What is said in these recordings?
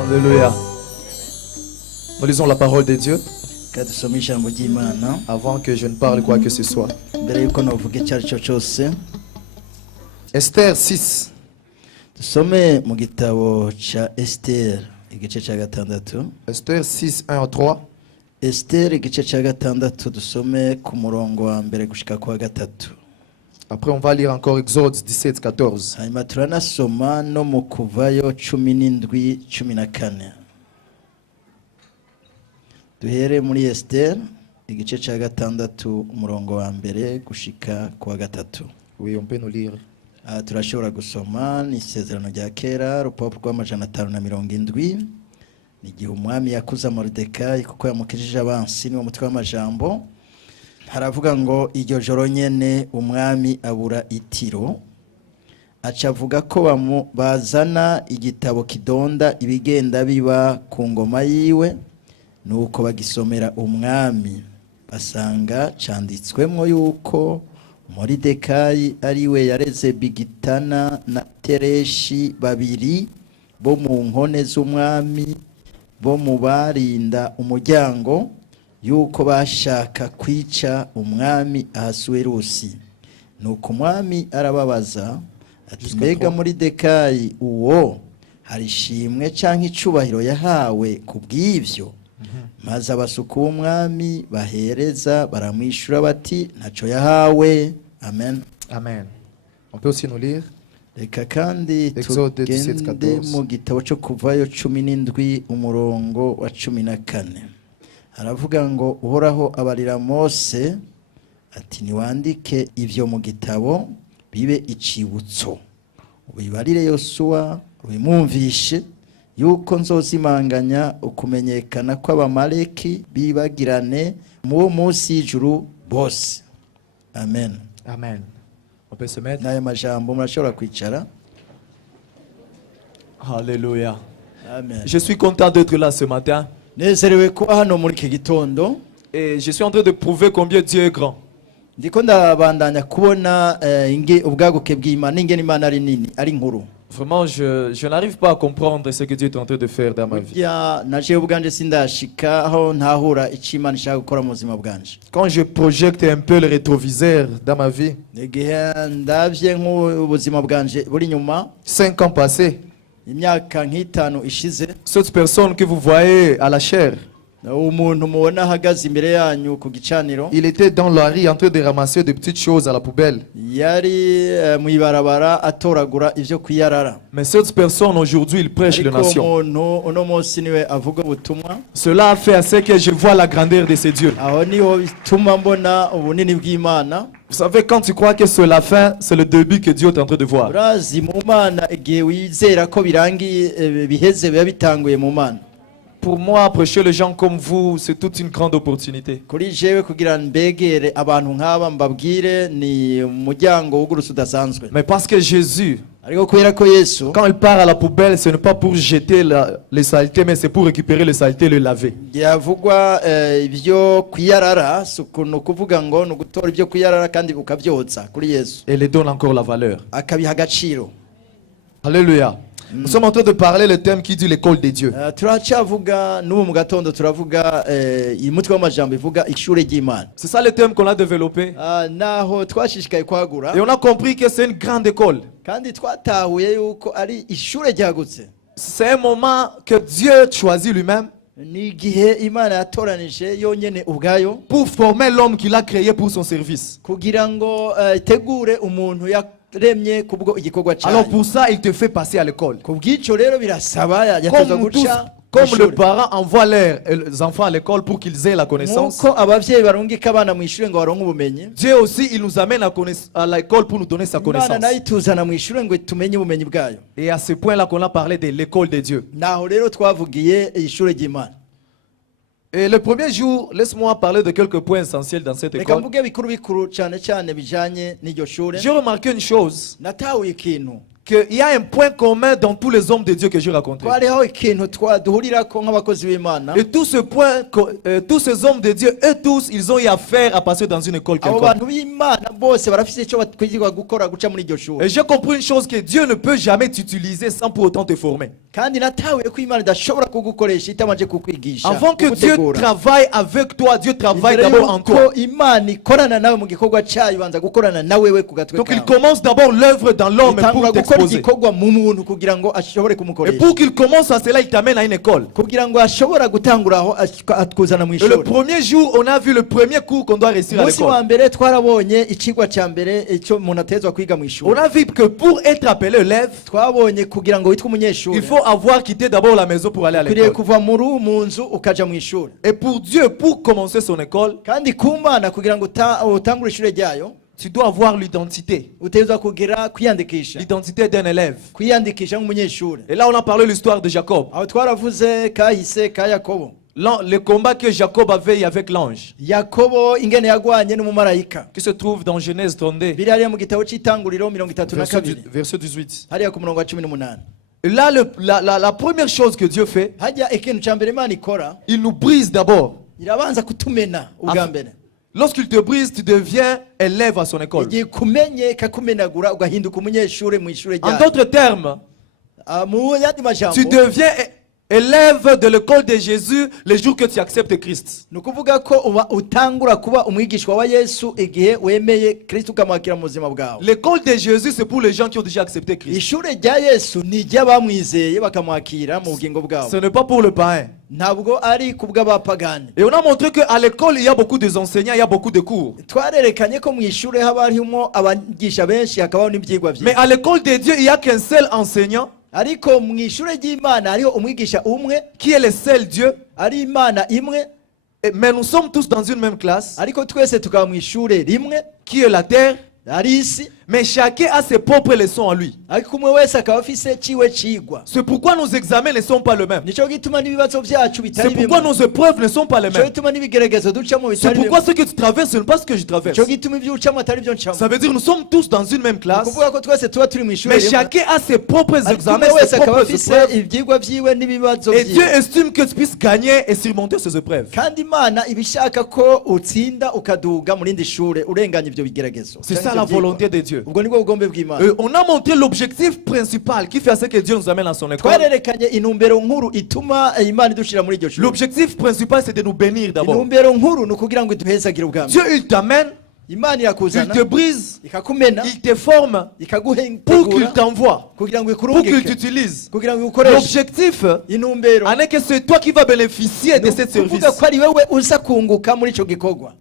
Alléluia. Nous lisons la parole de Dieu avant que je ne parle quoi que ce soit. Esther 6. Dusome mu gitabo cha Esther igice cya gatandatu. Esther 6, 1 à 3. Esther igice cya gatandatu dusome ku murongo wa mbere gushika kwa gatatu. Après on va lire encore Exode 17, 14. Hanyuma turanasoma no mu Kuvayo 17:14. Duhere muri Esther igice cya gatandatu umurongo wa mbere gushika kwa gatatu. Oui, on peut nous lire. Turashobora gusoma ni isezerano rya kera urupapuro rw'570 ni igihe umwami yakuza Moridekayi kuko yamukijije abansi ni wo mutwe w'amajambo. Haravuga ngo iryo joro nyene umwami abura itiro, acavuga ko bazana igitabo kidonda ibigenda biba ku ngoma yiwe, nuko bagisomera umwami basanga canditswemwo yuko Moridekayi ariwe yareze Bigitana na Tereshi babiri bo mu nkone z'umwami bo mu barinda umuryango, yuko bashaka kwica umwami Ahasuwerusi. Nuko umwami arababaza ati mbega Moridekayi uwo hari ishimwe canke icubahiro yahawe kubw'ivyo? Maze abasuku b'umwami bahereza baramwishura bati ntaco yahawe. Amen. Amen. On peut aussi nous lire Reka kandi Exode 17, tugende 14. mu gitabo cyo Kuvayo 17 umurongo wa 14. Haravuga ngo uhoraho abarira Mose ati niwandike ivyo mu gitabo bibe icibutso, ubibarire Yosuwa ubimwumvishe yuko nzozimanganya ukumenyekana kw'abamaleki bibagirane mu munsi y'ijuru bose. Amen. Amen. On peut se mettre. N'aya majambo murashobora kwicara. Alléluia. Amen. Je suis content d'être là ce matin. Nezerewe ko hano muri iki gitondo. Et je suis en train de prouver combien Dieu est grand. Ndiko ndabandanya kubona ubwaguke bw'Imana ingene Imana ari nini ari nkuru. Vraiment, je n'arrive pas à comprendre ce que Dieu est en train de faire dans ma vie. Quand je projette un peu le rétroviseur dans ma vie, 5 ans passés, cette personne que vous voyez à la chair, il était dans la rue en train de ramasser des petites choses à la poubelle. Mais cette personne aujourd'hui, il prêche les nations. Cela a fait à ce que je vois la grandeur de ces dieux. Vous savez, quand tu crois que c'est la fin, c'est le début que Dieu est en train de voir. Pour moi, prêcher les gens comme vous, c'est toute une grande opportunité. Mais parce que Jésus, quand il part à la poubelle, ce n'est pas pour jeter les saletés, mais c'est pour récupérer les saletés et les laver. Et les donne encore la valeur. Alléluia. Nous sommes en train de parler le thème qui dit l'école des dieux. C'est ça le thème qu'on a développé. Et on a compris que c'est une grande école. C'est un moment que Dieu choisit lui-même pour former l'homme qu'il a créé pour son service. Alors pour ça, il te fait passer à l'école. Comme le parent envoie les enfants à l'école pour qu'ils aient la connaissance, Dieu aussi, il nous amène à l'école pour nous donner sa connaissance. Et à ce point-là qu'on a parlé de l'école de Dieu. Et le premier jour, laisse-moi parler de quelques points essentiels dans cette école. J'ai remarqué une chose. qu'il y a un point commun dans tous les hommes de Dieu que j'ai racontés. twariho ikintu duhurirako nk'abakozi b'Imana. Et tout ce point, tous ces hommes de Dieu, eux tous, ils ont eu affaire à passer dans une école abo quelconque. bantu b'Imana bose barafise icyo bakwiriye gukora guca muri iryo shuri. Et j'ai compris une chose, que Dieu ne peut jamais t'utiliser sans pour autant te former. kandi natahuye ko Imana idashobora kugukoresha itamanje kukwigisha. Avant que Dieu travaille avec toi, Dieu travaille d'abord en toi. Imana ikorana nawe mu gikorwa cyayo ibanza gukorana nawe we ku gatwe kawe. Donc il commence d'abord l'œuvre dans l'homme pour t'exposer. igikorwa mu muntu kugira ngo ashobore Et kumukoresha. pour qu'il commence à cela, il t'amène à une école. kugira ngo ashobora gutangura aho atkuzana mu Et le ishuri. premier jour, on a vu le premier cours qu'on doit réussir à Umunsi wa l'école. mbere twarabonye icigwa cya mbere icyo umuntu atezwa kwiga mu On ishuri. a vu que pour être appelé élève, twabonye kugira ngo witwe umunyeshuri il faut avoir quitté d'abord la maison pour aller à ukwiriye l'école. kuva mu nzu ukaja mu ishuri. Et pour Dieu, pour commencer son école, kandi ku Mana kugira ngo utangure ishuri ryayo tu dois avoir l'identité. utezwa kugira kwiyandikisha L'identité d'un élève. kwiyandikisha nk'umunyeshuri. Et là, on a parlé de l'histoire de Jacob. aho twaravuze kahise ka Yakobo. Le combat que Jacob avait avec l'ange, Yakobo ingene yagwanye n'umumarayika qui se trouve dans Genèse 32, biri hariya mu gitabo cy'itanguriro 32 verset 18. hariya ku murongo wa 18. Et là, la première chose que Dieu fait, hajya ikintu cya mbere Imana ikora il nous brise d'abord. irabanza kutumena ubwa mbere. Lorsqu'il te brise, tu deviens élève à son école. igihe kumenye ikakumenagura ugahinduka umunyeshuri mu ishuri En ryayo. d'autres termes, mu yandi tu majambo deviens élève de l'école de Jésus le jour que tu acceptes Christ. ni ukuvuga ko uba utangura kuba umwigishwa wa Yesu igihe wemeye Kristo ukamwakira mu buzima bwawe. L'école de Jésus, c'est pour les gens qui ont déjà accepté Christ. ishuri rya Yesu ni iry'abamwizeye bakamwakira mu bugingo bwabo, Ce n'est pas pour le païen. ntabwo ari kubw'abapagani. Et on a montré qu'à l'école, il y a beaucoup d'enseignants, il y a beaucoup de cours. twarerekanye ko mu ishuri haba harimo abigisha benshi hakabaho n'ibyigwa Mais byinshi, à l'école de Dieu, il n'y a qu'un seul enseignant ariko mu ishuri ry'Imana hariho umwigisha umwe qui est le seul Dieu. ari Imana imwe, Mais nous sommes tous dans une même classe, ariko twese tukaba mu ishuri rimwe qui est la terre. ari isi, Mais chacun a ses propres leçons à lui. ariko umwe wese akaba afise ciwe cigwa. C'est pourquoi nos examens ne sont pas les mêmes. nico gituma n'ibibazo byacu C'est bitari pourquoi bimwe, nos épreuves ne sont pas les nico mêmes. gituma n'ibigeragezo ducamo C'est bitari pourquoi bimwe, ce que tu traverses, ce n'est pas ce que je traverse. nico gituma ibyo ucamo atari byo ncamo. Ça veut dire que nous sommes tous dans une même classe, kuvuga ko twese tuba turi mu ishuri mais rimwe, chacun a ses propres ariko examens, umwe wese ses akaba propres afise épreuves. ibyigwa byiwe n'ibibazo Et Dieu byiwe. estime que tu puisses gagner et surmonter ces épreuves. kandi Imana iba ishaka ko utsinda ukaduga mu rindi shure urenganya ibyo bigeragezo. C'est Kandi ça ibyo la byigwa. volonté de Dieu. ubwo nibwo bugombe bw'Imana. On a montré l'objectif principal qui fait à ce que Dieu nous amène à son école. twarerekanye intumbero nkuru ituma Imana idushira muri iryo shuri. L'objectif principal, c'est de nous bénir d'abord. intumbero nkuru ni ukugira ngo iduhezagire ubwa mbere. Dieu, il t'amène, Imana il irakuzana te brise, ikakumena il te forme pour qu'il ikagutegura t'envoie, kugira ngo pour qu'il ikurungike t'utilise. kugira ngo ukoreshe. L'objectif, intumbero en est que c'est toi qui vas bénéficier de ni ce service. ukuvuga ko ari wewe uza kunguka muri ico gikorwa.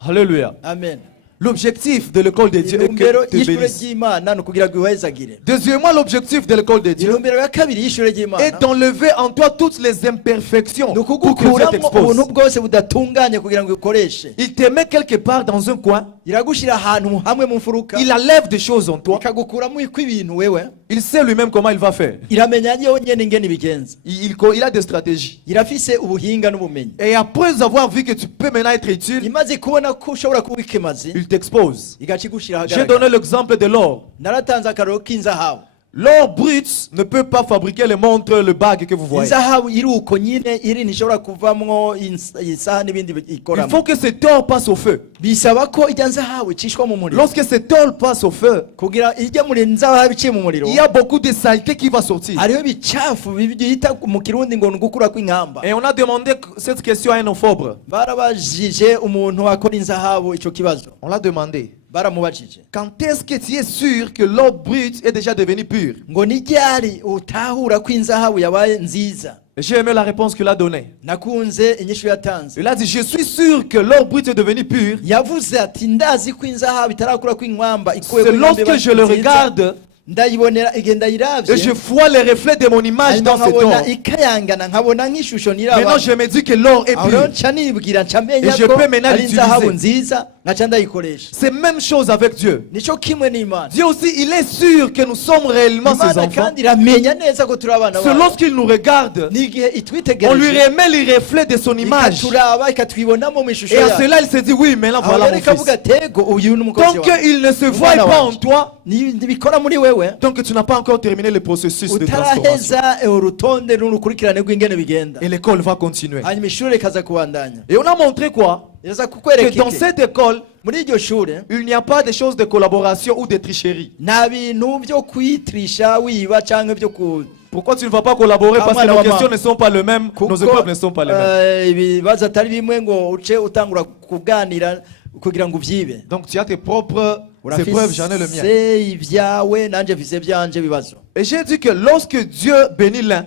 Alléluia. Amen. L'objectif de l'école de Dieu est intumbero que tu y'ishure bénisses. ry'Imana ni ukugira ngo iwezagire. Deuxièmement, l'objectif de l'école de Dieu intumbero ya kabiri y'ishure ry'Imana est d'enlever en toi toutes les imperfections ni pour que Dieu ukugukuramo t'expose. ubuntu bwose budatunganye kugira ngo ukoreshe. Il te met quelque part dans un coin, iragushira ahantu hamwe mu mfuruka il enlève des choses en toi, ikagukuramo kw'ibintu wewe il sait lui-même comment il va faire. iramenya yonyene ingene ibigenza. Il a des stratégies. irafise ubuhinga n'ubumenyi. Et après avoir vu que tu peux maintenant être utile, imaze kubona ko ushobora kuba ikimazi il t'expose. igaca igushira J'ai ahagaragara. donné l'exemple de l'or. naratanze akaroro k'inzahabu. L'or brut ne peut pas fabriquer les montres, le bague que vous voyez. inzahabu iri uko nyine iri ntishobora kuvamwo isaha n'ibindi Il ikoramo. faut que cet or passe au feu. bisaba ko ijya nzahabu icishwa mu muriro. Lorsque cet or passe au feu, kugira ijya muri nzahabu iciye mu muriro il y a beaucoup de saleté qui va sortir. hariho ibicafu bita mu kirundi ngo ngukura kw'inkamba. Et on a demandé cette question à un ophobre. barabajije umuntu akora inzahabu ico kibazo. On l'a demandé. baramubajije Quand est-ce que tu es sûr que l'or brut est déjà devenu pur? ngo ni ryari utahura ko inzahabu yabaye nziza. Et j'ai aimé la réponse qu'il a donnée. nakunze inyishu yatanze. Il a dit, je suis sûr que l'or brut est devenu pur. yavuze ati ndazi ko inzahabu itarakura kw'inkwamba ikuwe C'est ku lorsque nkombe je le nziza. regarde ndayibonera igenda et yiravye je vois les reflets de mon image dans cet or. nkabona ikayangana nkabona nk'ishusho Maintenant, niraba. je me dis que l'or est aho rero pur. nca nibwira nca menya Et je ko peux maintenant ari inzahabu l'utiliser. nziza nkaca ndayikoresha. C'est même chose avec Dieu. nico kimwe n'Imana. Dieu aussi, il est sûr que nous sommes réellement ses Imana enfants. kandi iramenya neza ko turi abana C'est bayo. lorsqu'il nous regarde, n'igihe on lui itwitegereje remet les reflets de son image. ikaturaba ikatwibonamo mu ishusho Et à yayo. cela, il se dit, oui, mais là, aho voilà rero mon ikavuga fils. tego uyu ni umukozi Tant wawe. qu'il ne se voit Umwana pas en wanje. toi, ntibikora muri wewe Donc tu n'as pas encore terminé le processus de transformation. utaraheza urutonde n'urukurikirane rw'ingene bigenda Et l'école va continuer. hanyuma ishuri rikaza kubandanya Et on a montré quoi? yaza Que kukwereka dans iki cette école, muri iryo shuri il n'y a pas de choses de collaboration ou de tricherie. nta bintu byo kwitrisha wiba cyangwa byo ku Pourquoi tu ne vas pas collaborer? Parce que Amana nos wama. questions ne sont pas les mêmes, nos épreuves ne sont pas les mêmes. ibibazo atari bimwe ngo uce utangura kuganira kugira ngo uvyibe Donc tu as tes propres épreuves, j'en ai le mien. urafise ivyawe nanje mfise vyanje bibazo Et j'ai dit que lorsque Dieu bénit l'un,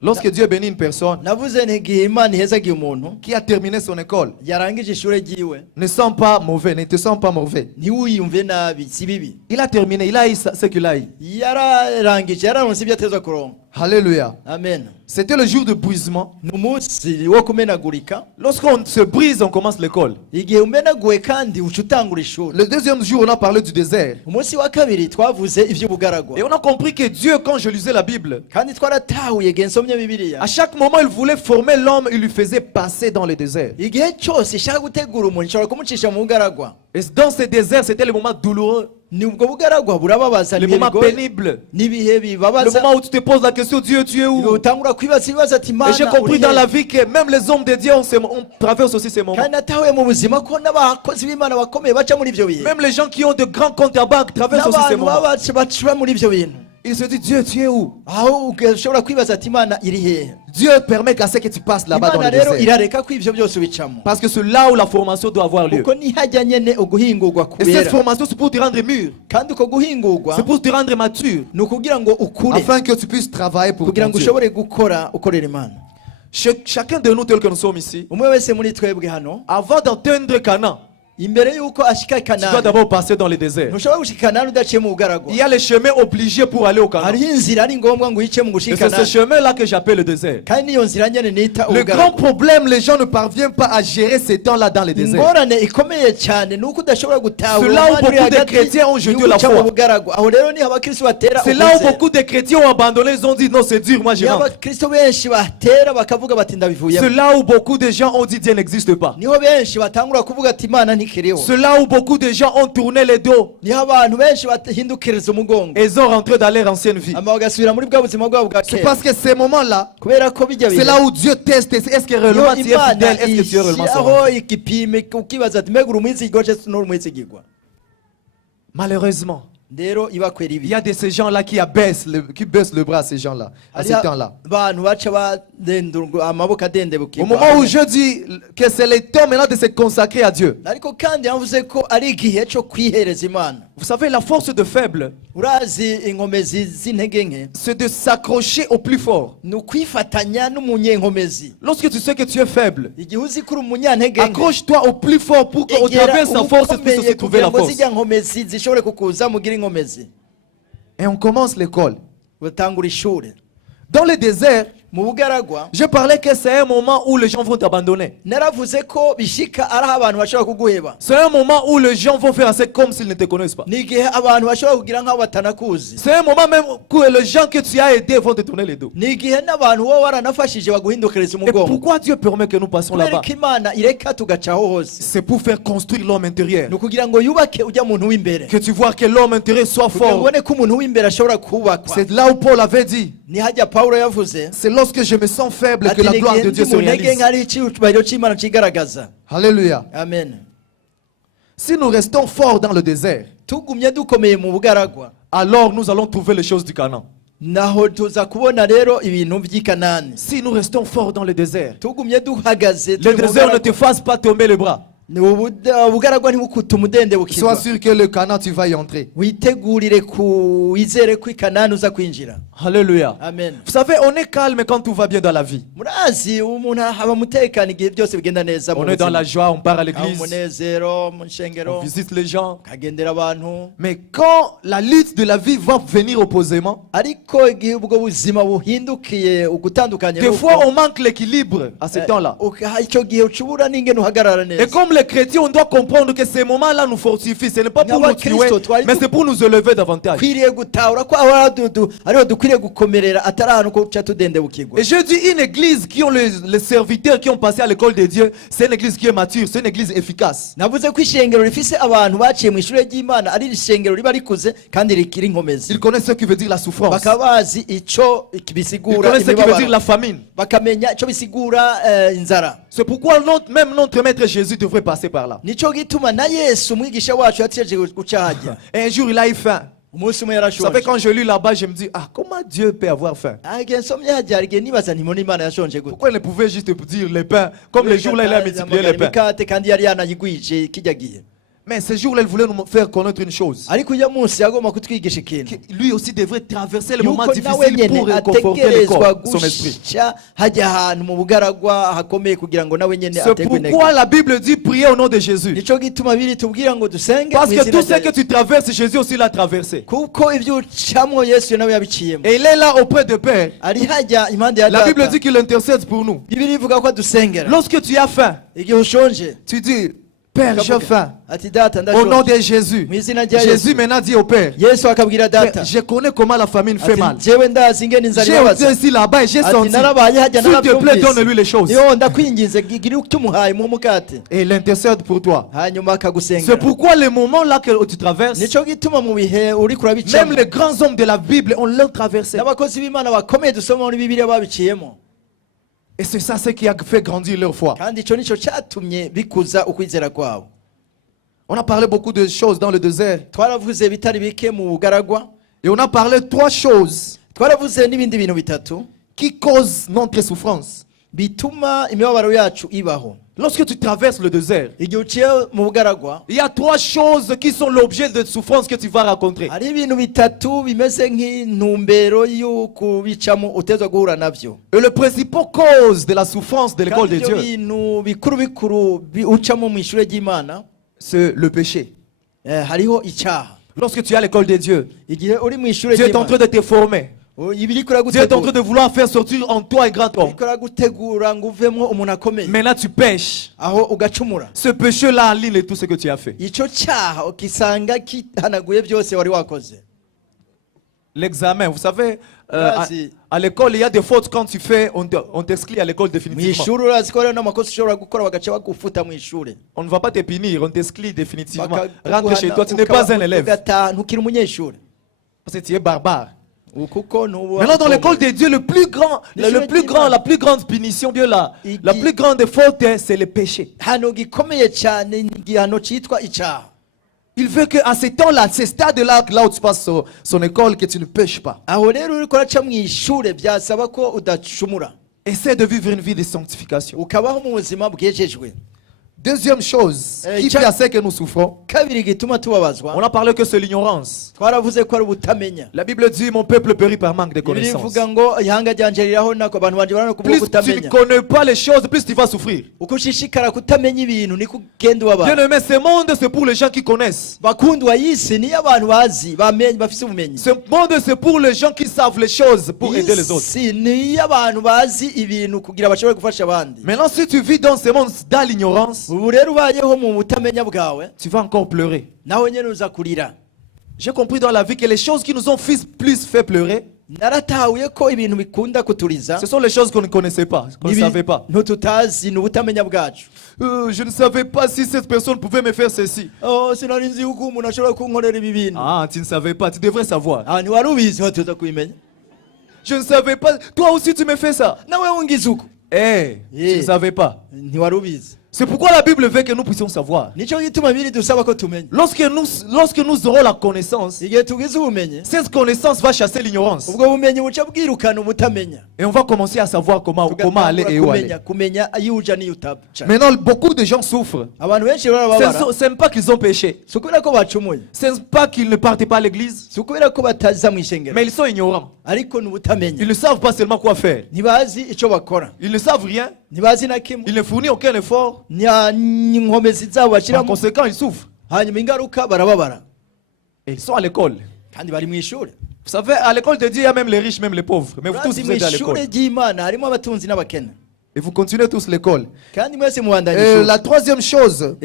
lorsque Dieu bénit une personne navuze ntigihe imana ihezagiye umuntu qui a terminé son école, yarangije ishure ryiwe ne sens pas mauvais, ne te sens pas mauvais. ntiwiyumve nabi si bibi Il a terminé, il a eu ce qu'il a eu. yararangije yararonse ibyo atezwa kuronka Alléluia. amen C'était le jour de brisement. ni umunsi wo kumenagurika Lorsqu'on se brise, on commence l'école. igihe umenaguwe kandi uca utangura ishuri Le deuxième jour, on a parlé du désert. umunsi wa kabiri twavuze ivy'ubugaragwa Et on a compris que Dieu, quand je lisais la Bible, kandi twaratahuye igihe nsomye bibiliya à chaque moment, il voulait former l'homme, il lui faisait passer dans le désert. igihe cyose ishaka gutegura umuntu ishobora kumucisha mu bugaragwa Et dans ce désert, c'était le moment douloureux, ni ubwo bugaragwa burababaza le ibihe moment bigoye pénible, n'ibihe le bibabaza moment où tu te poses la question, Dieu, tu es où? utangura kwibaza ibibazo ati Et j'ai mana compris uri dans he? la vie que même les hommes de Dieu, on traverse aussi ces moments. kandi natahuye mu buzima ko n'abakozi b'imana bakomeye baca muri ibyo bihe Même les gens qui ont de grands comptes à banque traversent aussi ces n'abantu moments. baca muri ibyo bintu Ils se disent, Dieu, tu es où? aho ushobora kwibaza ati imana iri hehe Dieu permet qu'à ce que tu passes là-bas dans imana le rero désert. irareka ko ibyo byose ubicamo Parce que c'est là où la formation doit avoir lieu. kuko nihajya nyene uguhingurwa Et cette kubera formation, c'est pour te rendre mûr. kandi uko guhingurwa C'est pour te rendre mature. ni ukugira ngo ukure Afin que tu puisses travailler pour kugira ton ngo Dieu. ushobore gukora ukorera imana Chacun de nous, tel que nous sommes ici, umwe wese muri twebwe hano avant d'atteindre Canaan, imbere y'uko ashika tu dois kanani d'abord passer dans le désert. ntushobora gushika kanani udaciye mu bugaragwa Il y a les chemins obligés pour aller au Canaan. hariho inzira ari ngombwa ngo uyice mu Et gushika c'est ce kanani chemin-là que j'appelle le désert. kandi niyo nzira nyene nita Le grand ubugaragwa problème, les gens ne parviennent pas à gérer ces temps-là dans le désert. ingorane ikomeye cyane ni uko udashobora gutahura C'est là où umwanya uri beaucoup de hagati chrétiens ont jeté y'uguca la foi. mu bugaragwa aho rero niho abakristo batera C'est là où ukwizera. beaucoup de chrétiens ont abandonné, ils ont dit non, c'est dur, moi je niho rentre. abakristo benshi batera bakavuga bati ndabivuyemo C'est là où beaucoup de gens ont dit Dieu n'existe pas. niho benshi batangura kuvuga ati imana ntikiriho C'est là où beaucoup de gens ont tourné les dos niho abantu benshi bahindukiriza umugongo et ils ont rentré dans leur ancienne vie. ama bagasubira muri bwa buzima bwabo bwa C'est kera parce que ces moments-là, kubera ko bijya c'est là où Dieu teste. Est-ce que réellement tu es fidèle? Est-ce que tu es réellement son ishyiraho enfant? igipimo ukibaza ati mbega uri umwizigwa cyangwa se nturi umwizigirwa Malheureusement, rero ibakwera il ibi y a de ces gens-là qui baissent le bras à ces gens-là, à ces temps-là. abantu baca badendurwa amaboko Au adendebukirwa moment où je dis que c'est le temps maintenant de se consacrer à Dieu. ariko kandi yavuze ko ari igihe cyo kwihereza imana Vous savez, la force de faible, urazi inkomezi z'intege nke c'est de s'accrocher au plus fort. ni ukwifatanya n'umunyenkomezi Lorsque tu sais que tu es faible, igihe uzi ko uri umunyantege nke accroche-toi au plus fort pour qu'au egera travers de sa force, tu puisses ubukomeye aussi trouver kugira la ngo force. zijya nkomezi zishobore kukuza mugire inkomezi Et on commence l'école. utangura ishuri Dans le désert, mu bugaragwa je parlais que c'est un moment où les gens vont t'abandonner. naravuze ko bishika ari aho abantu bashobora kuguheba C'est un moment où les gens vont faire assez comme s'ils ne te connaissent pas. ni igihe abantu bashobora kugira nk'aho batanakuzi C'est un moment même où les gens que tu as aidés vont te tourner les dos. ni igihe n'abantu wowe waranafashije baguhindukiriza Et umugongo pourquoi Dieu permet que nous passions kubera là-bas? ko imana ireka tugacaho hose C'est pour faire construire l'homme intérieur. ni ukugira ngo yubake ujya muntu w'imbere Que tu vois que l'homme intérieur soit kugira ngo fort. ubone ko umuntu w'imbere ashobora kubakwa C'est là où Paul avait dit, ni hajya pawulo yavuze c'est lorsque je me sens faible que ati la ni gloire igihe de Dieu ndi se mu ntege réalise. nk'ari icyubahiro cy'imana kigaragaza Alléluia. amen Si nous restons forts dans le désert, tugumye dukomeye mu bugaragwa alors nous allons trouver les choses du Canaan. naho tuza kubona rero ibintu by'i kanani Si nous restons forts dans le désert, tugumye duhagaze le turi mu désert ne bugaragwa, te fasse pas tomber les bras. ni ubugaragwa ntibukute umudende Sois bukirwa sûr que le Canaan, tu vas y entrer. witegurire wizere ko i kanani uza kwinjira Alléluia. amen Vous savez, on est calme quand tout va bien dans la vie. murazi umuntu aba mutekana igihe byose bigenda neza mu On est dans la buzima joie, on part à aho l'église, umunezero mu on nshengero visite les gens. ukagendera abantu Mais quand la lutte de la vie va venir opposément, ariko igihe ubwo buzima buhindukiye ugutandukanye des fois on manque l'équilibre à ce temps-là. icyo gihe ucubura n'ingene uhagarara Et neza comme les chrétiens, on doit comprendre que ces moments-là nous fortifient. Ce n'est pas pour nous tuer, mais c'est pour nous élever davantage. Et je dis, une église qui ont les serviteurs qui ont passé à l'école de Dieu, c'est une église qui est mature, c'est une église efficace. Ils connaissent ce qui veut dire la souffrance. Ils connaissent ce qui veut dire la famine. C'est pourquoi même notre maître Jésus devrait passer par là. Et un jour il a eu faim. Vous savez, quand je lis là-bas, je me dis, comment Dieu peut avoir faim? Pourquoi il ne pouvait juste dire les pains, comme les jours-là il a multiplié les pains? Mais ce jour-là, il voulait nous faire connaître une chose. Lui aussi devrait traverser les moments difficiles pour réconforter le corps, son esprit. C'est pourquoi la Bible dit prier au nom de Jésus. Parce que tout ce que tu traverses, Jésus aussi l'a traversé. Et il est là auprès de Père. La Bible dit qu'il intercède pour nous. Lorsque tu as faim, tu dis, Père, j'ai faim. Au nom de Jésus. Jésus maintenant dit au Père, je connais comment la famine fait mal. J'ai été ici là-bas et j'ai senti. S'il te plaît, donne-lui les choses. Et il intercède pour toi. C'est pourquoi les moments là que tu traverses, même les grands hommes de la Bible, on l'a traversé. Et c'est ça ce qui a fait grandir leur foi. On a parlé beaucoup de choses dans le désert. Et on a parlé de 3 choses qui causent notre souffrance. Lorsque tu traverses le désert, il y a 3 choses qui sont l'objet de souffrance que tu vas rencontrer. Et le principal cause de la souffrance de l'école de Dieu, c'est le péché. Lorsque tu es à l'école de Dieu, Dieu est en train de te former. Dieu est en train de vouloir faire sortir en toi un grand homme. Maintenant tu pêches. Ce péché-là annule tout ce que tu as fait. L'examen, vous savez, à l'école il y a des fautes quand tu fais, on t'exclut à l'école définitivement. On ne va pas te punir, on t'exclut définitivement. Rentre chez toi, tu n'es pas un élève. Parce que tu es barbare. Maintenant dans l'école de Dieu, la plus grande punition, la plus grande faute, c'est le péché. Il veut qu'à ce temps-là, à ce stade-là, là où tu passes son école, que tu ne pêches pas. Essaie de vivre une vie de sanctification. Deuxième chose qui fait à ce que nous souffrons, on a parlé que c'est l'ignorance. La Bible dit mon peuple périt par manque de connaissance. Plus tu ne connais pas les choses, plus tu vas souffrir. Bien aimé, ce monde c'est pour les gens qui connaissent. Ce monde c'est pour les gens qui savent les choses pour aider les autres. Maintenant si tu vis dans ce monde dans l'ignorance, tu vas encore pleurer. J'ai compris dans la vie que les choses qui nous ont plus fait pleurer, ce sont les choses qu'on ne connaissait pas, qu'on ne savait pas. Je ne savais pas si cette personne pouvait me faire ceci. Ah, tu ne savais pas, tu devrais savoir. Je ne savais pas, toi aussi tu me fais ça. Tu ne savais pas. C'est pourquoi la Bible veut que nous puissions savoir. Lorsque nous aurons la connaissance, cette connaissance va chasser l'ignorance. Et on va commencer à savoir comment aller et où aller. Maintenant, beaucoup de gens souffrent. Ce n'est pas qu'ils ont péché. Ce n'est pas qu'ils ne partent pas à l'église. Mais ils sont ignorants. Ils ne savent pas seulement quoi faire. Ils ne savent rien. Ils ne fournissent aucun effort. Par conséquent, ils souffrent. Et ils sont à l'école. Vous savez, à l'école de Dieu, il y a même les riches, même les pauvres. Mais vous tous, vous êtes à l'école. Et vous continuez tous l'école. La troisième chose,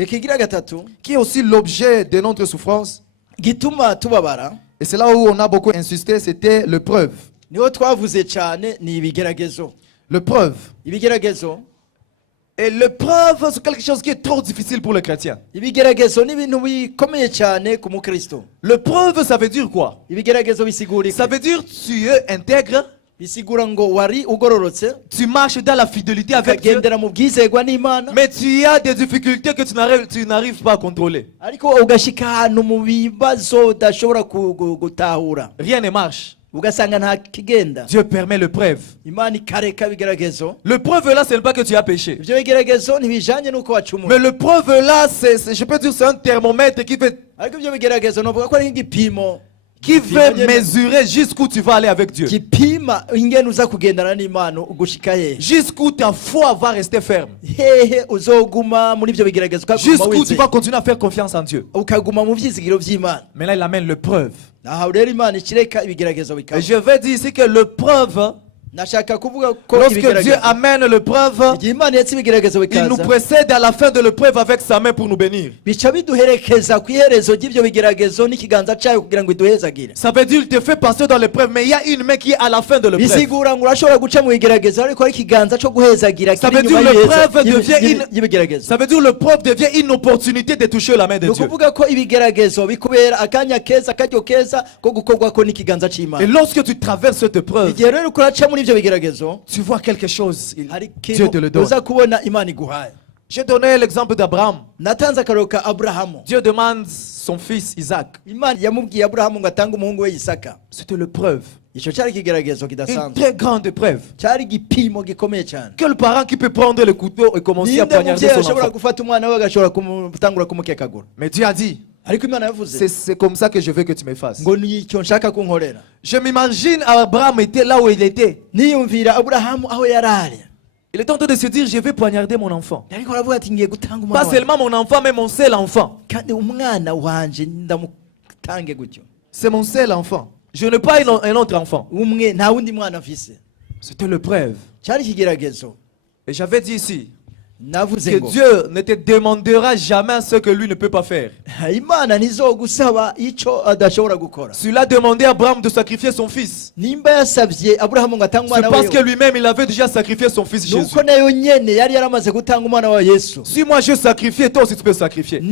qui est aussi l'objet de notre souffrance, et c'est là où on a beaucoup insisté, c'était le preuve. Le preuve. Et le preuve, c'est quelque chose qui est trop difficile pour les chrétiens. Le preuve, ça veut dire quoi? Ça veut dire tu es intègre. Tu marches dans la fidélité avec Dieu, mais tu as des difficultés que tu n'arrives pas à contrôler. Rien ne marche. Dieu permet le preuve. Le preuve là, ce n'est pas que tu as péché. Mais le preuve là, je peux dire, c'est un thermomètre qui veut mesurer jusqu'où tu vas aller avec Dieu. Jusqu'où ta foi va rester ferme. Jusqu'où tu vas continuer à faire confiance en Dieu. Mais là, il amène le preuve. Et je vais dire ici que le preuve, lorsque Dieu amène le preuve, il nous précède à la fin de l'épreuve avec sa main pour nous bénir. Ça veut dire qu'il te fait passer dans l'épreuve, mais il y a une main qui est à la fin de l'épreuve. Ça veut dire l'épreuve devient une opportunité de toucher la main de Dieu. Et lorsque tu traverses cette épreuve, tu vois quelque chose, Dieu te le donne. J'ai donné l'exemple d'Abraham. Dieu demande son fils Isaac. C'était l'épreuve. Une très grande épreuve. Quel parent qui peut prendre le couteau et commencer à poignarder son enfant? Mais Dieu a dit, c'est comme ça que je veux que tu me fasses. Je m'imagine Abraham était là où il était. Il est en train de se dire, je vais poignarder mon enfant. Pas seulement mon enfant, mais mon seul enfant. C'est mon seul enfant. Je n'ai pas un autre enfant. C'était l'épreuve. Et j'avais dit ici que Dieu ne te demandera jamais ce que lui ne peut pas faire. S'il a demandé à Abraham de sacrifier son fils, c'est parce que lui-même il avait déjà sacrifié son fils Jésus. Si moi je sacrifie, toi aussi tu peux sacrifier. Vous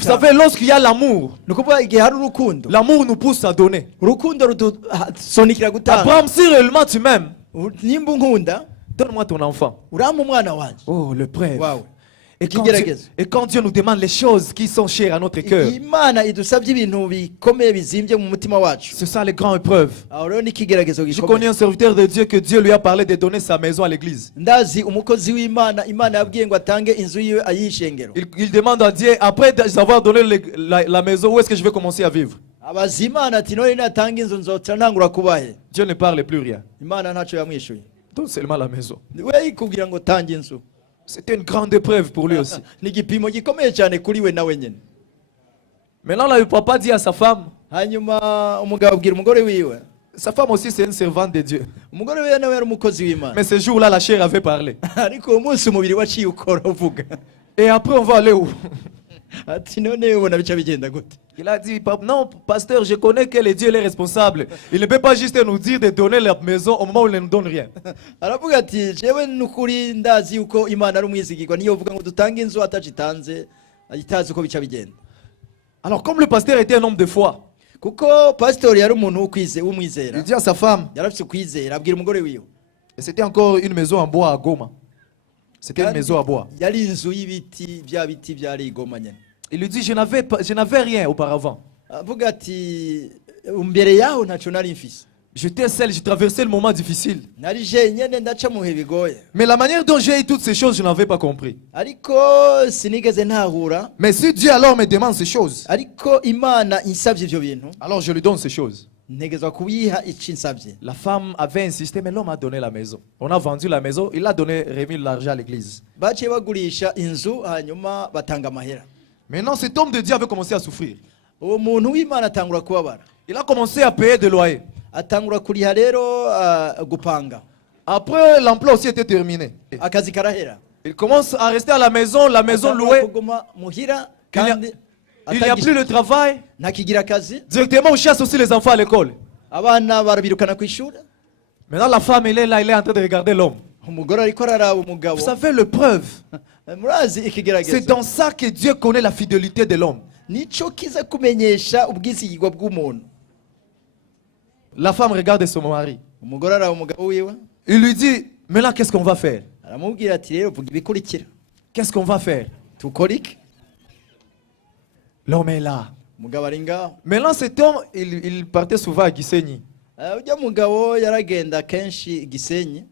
savez, lorsqu'il y a l'amour, l'amour nous pousse à donner. Abraham, si réellement tu m'aimes, donne-moi ton enfant. Oh, le preuve. Wow. Et quand Dieu nous demande les choses qui sont chères à notre cœur, c'est ça les grandes épreuves. Je connais un serviteur de Dieu que Dieu lui a parlé de donner sa maison à l'église. Il demande à Dieu, après avoir donné la maison, où est-ce que je vais commencer à vivre? Dieu ne parle plus rien. Donc seulement la maison. C'était une grande épreuve pour lui aussi. Maintenant, là, le papa dit à sa femme, sa femme aussi c'est une servante de Dieu. Mais ce jour-là, la chair avait parlé. Et après, on va aller où? Il a dit, non, pasteur, je connais que le Dieu est responsable. Il ne peut pas juste nous dire de donner la maison au moment où il ne nous donne rien. Alors, comme le pasteur était un homme de foi, il dit à sa femme, et c'était encore une maison en bois à Goma. C'était une maison à bois. Il lui dit, je n'avais rien auparavant. J'étais seul, j'ai traversé le moment difficile. Mais la manière dont j'ai eu toutes ces choses, je n'avais pas compris. Mais si Dieu alors me demande ces choses, alors je lui donne ces choses. La femme avait insisté, mais l'homme a donné la maison. On a vendu la maison, il a remis l'argent à l'église. Maintenant, cet homme de Dieu avait commencé à souffrir. Il a commencé à payer des loyers. Après, l'emploi aussi était terminé. Akazi karahera. Il commence à rester à la maison louée. Il n'y a plus de travail. Directement, on chasse aussi les enfants à l'école. Maintenant, la femme, elle est là, elle est en train de regarder l'homme. Vous savez, le preuve. C'est dans ça que Dieu connaît la fidélité de l'homme. La femme regarde son mari. Il lui dit, maintenant, qu'est-ce qu'on va faire? Qu'est-ce qu'on va faire? L'homme est là. Maintenant, cet homme, il partait souvent à Gisenyi.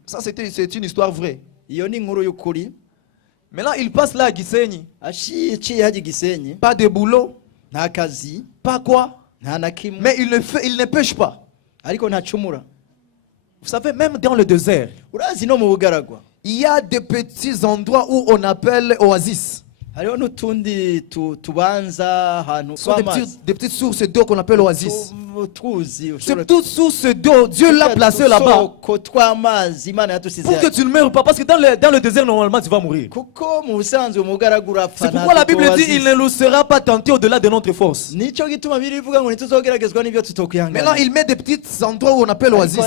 Ça, c'est une histoire vraie. Maintenant, il passe là à Gisenyi. Pas de boulot. Pas quoi. Mais il ne pêche pas. Vous savez, même dans le désert, il y a des petits endroits où on appelle oasis. Des petites sources d'eau qu'on appelle oasis. C'est toute source d'eau, Dieu l'a placée là-bas. Pour que tu ne meurs pas, parce que dans le désert, normalement, tu vas mourir. C'est pourquoi la Bible dit il ne nous sera pas tenté au-delà de notre force. Maintenant, il met des petits endroits où on appelle oasis.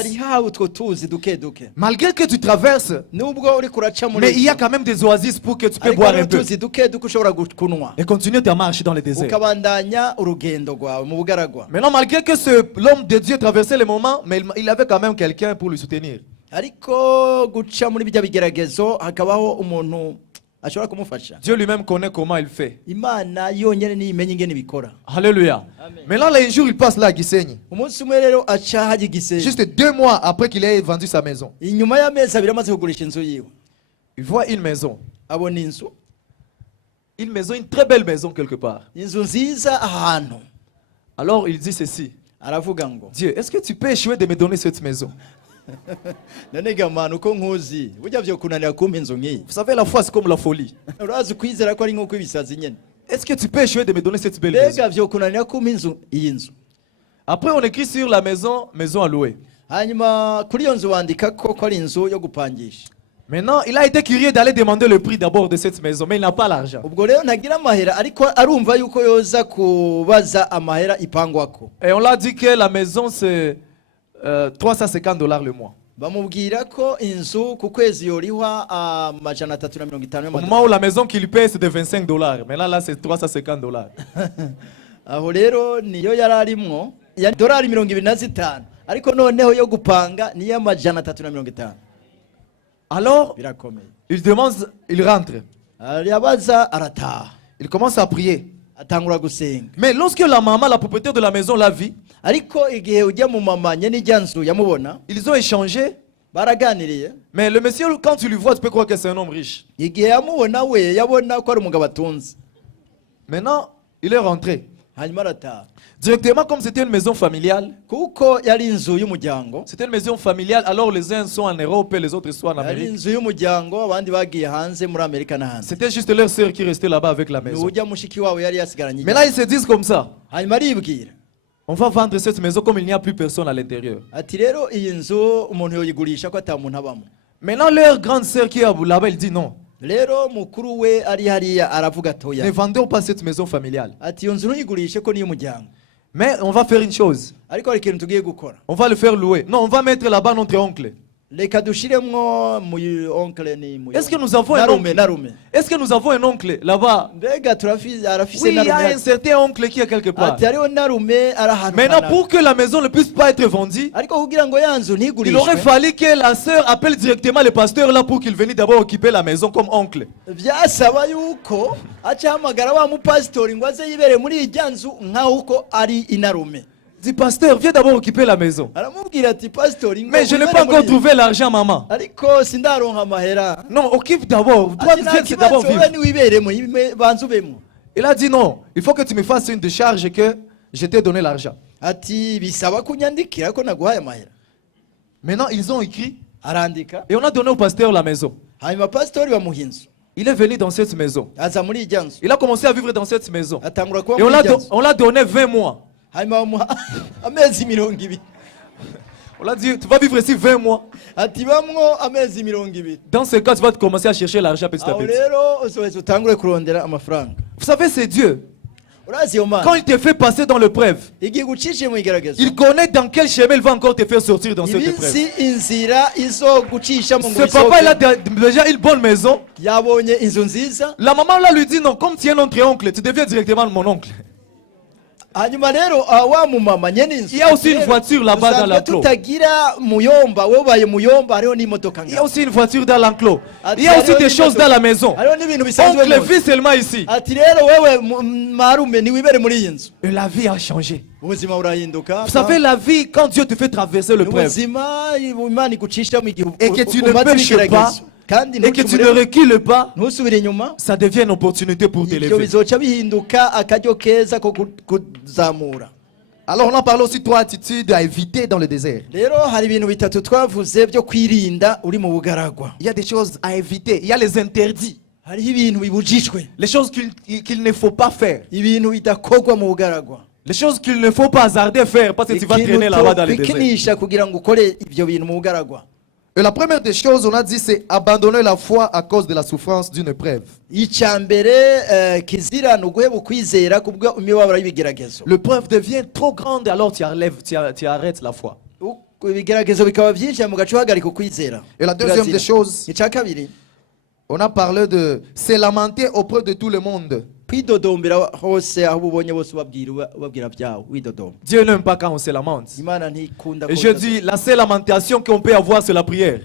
Malgré que tu traverses, mais il y a quand même des oasis pour que tu puisses boire un peu. Et continuer ta marche dans le désert. Maintenant, malgré que l'homme de Dieu traversait les moments, mais il avait quand même quelqu'un pour lui soutenir. Dieu lui-même connaît comment il fait. Alléluia. Maintenant, un jour, il passe là à Gisenyi. Juste 2 mois après qu'il ait vendu sa maison. Il voit une maison. Une maison, une très belle maison quelque part. Alors il dit ceci. Dieu, est-ce que tu peux échouer de me donner cette maison? Vous savez, la foi c'est comme la folie. Est-ce que tu peux échouer de me donner cette belle maison? Après on écrit sur la maison, maison à louer. Maintenant, il a été curieux d'aller demander le prix d'abord de cette maison, mais il n'a pas l'argent. Et on l'a dit que la maison c'est $350 le mois. Au moment où la maison qu'il paye c'est de $25. Maintenant là c'est $350. Alors, il demande, il rentre. Il commence à prier. Mais lorsque la maman, la propriétaire de la maison, l'a vu, ils ont échangé. Mais le monsieur, quand tu lui vois, tu peux croire que c'est un homme riche. Maintenant, il est rentré. Directement, comme c'était une maison familiale, c'était une maison familiale, alors les uns sont en Europe et les autres sont en Amérique. C'était juste leur sœur qui restait là-bas avec la maison. Mais là, ils se disent comme ça. On va vendre cette maison comme il n'y a plus personne à l'intérieur. Maintenant, leur grande sœur qui est là-bas, elle dit non. Ne vendons pas cette maison familiale. Mais on va faire une chose. On va le faire louer. Non, on va mettre là-bas notre oncle. Est-ce que nous avons un oncle? Est-ce que nous avons un oncle là-bas? Oui, il y a un certain oncle qui est quelque part. Maintenant, pour que la maison ne puisse pas être vendue, il aurait fallu que la sœur appelle directement le pasteur là pour qu'il vienne d'abord occuper la maison comme oncle. Dit pasteur, viens d'abord occuper la maison. Mais je n'ai pas encore trouvé l'argent, maman. Non, occupe d'abord. Toi, viens d'abord vivre. Il a dit non, il faut que tu me fasses une décharge que je t'ai donné l'argent. Maintenant, ils ont écrit et on a donné au pasteur la maison. Il est venu dans cette maison. Il a commencé à vivre dans cette maison. Et on l'a donné 20 mois. On l'a dit, tu vas vivre ici 20 mois. Dans ce cas, tu vas commencer à chercher l'argent petit à petit. Vous savez, c'est Dieu. Quand il te fait passer dans l'épreuve, il connaît dans quel chemin il va encore te faire sortir dans cette épreuve. Ce papa, il a déjà une bonne maison. La maman là lui dit non, comme tu es notre oncle, tu deviens directement mon oncle. Il y a aussi une voiture là-bas dans l'enclos. Il y a aussi une voiture dans l'enclos. Il y a aussi des choses dans la maison. Oncle vit seulement ici. Et la vie a changé. Vous savez, la vie, quand Dieu te fait traverser l'épreuve et que tu ne pêches pas, et que tu ne recules pas, ça devient une opportunité pour t'élever. Alors on a parlé aussi de 3 attitudes à éviter dans le désert. Il y a des choses à éviter, il y a les interdits, les choses qu'il ne faut pas faire, les choses qu'il ne faut pas hasarder faire parce que tu vas traîner là-bas dans le désert. Et la première des choses, on a dit, c'est abandonner la foi à cause de la souffrance d'une épreuve. L'épreuve devient trop grande, alors tu arrêtes la foi. Et la deuxième des choses, on a parlé de se lamenter auprès de tout le monde. Dieu n'aime pas quand on se lamente. Et je dis, la seule lamentation qu'on peut avoir, c'est la prière.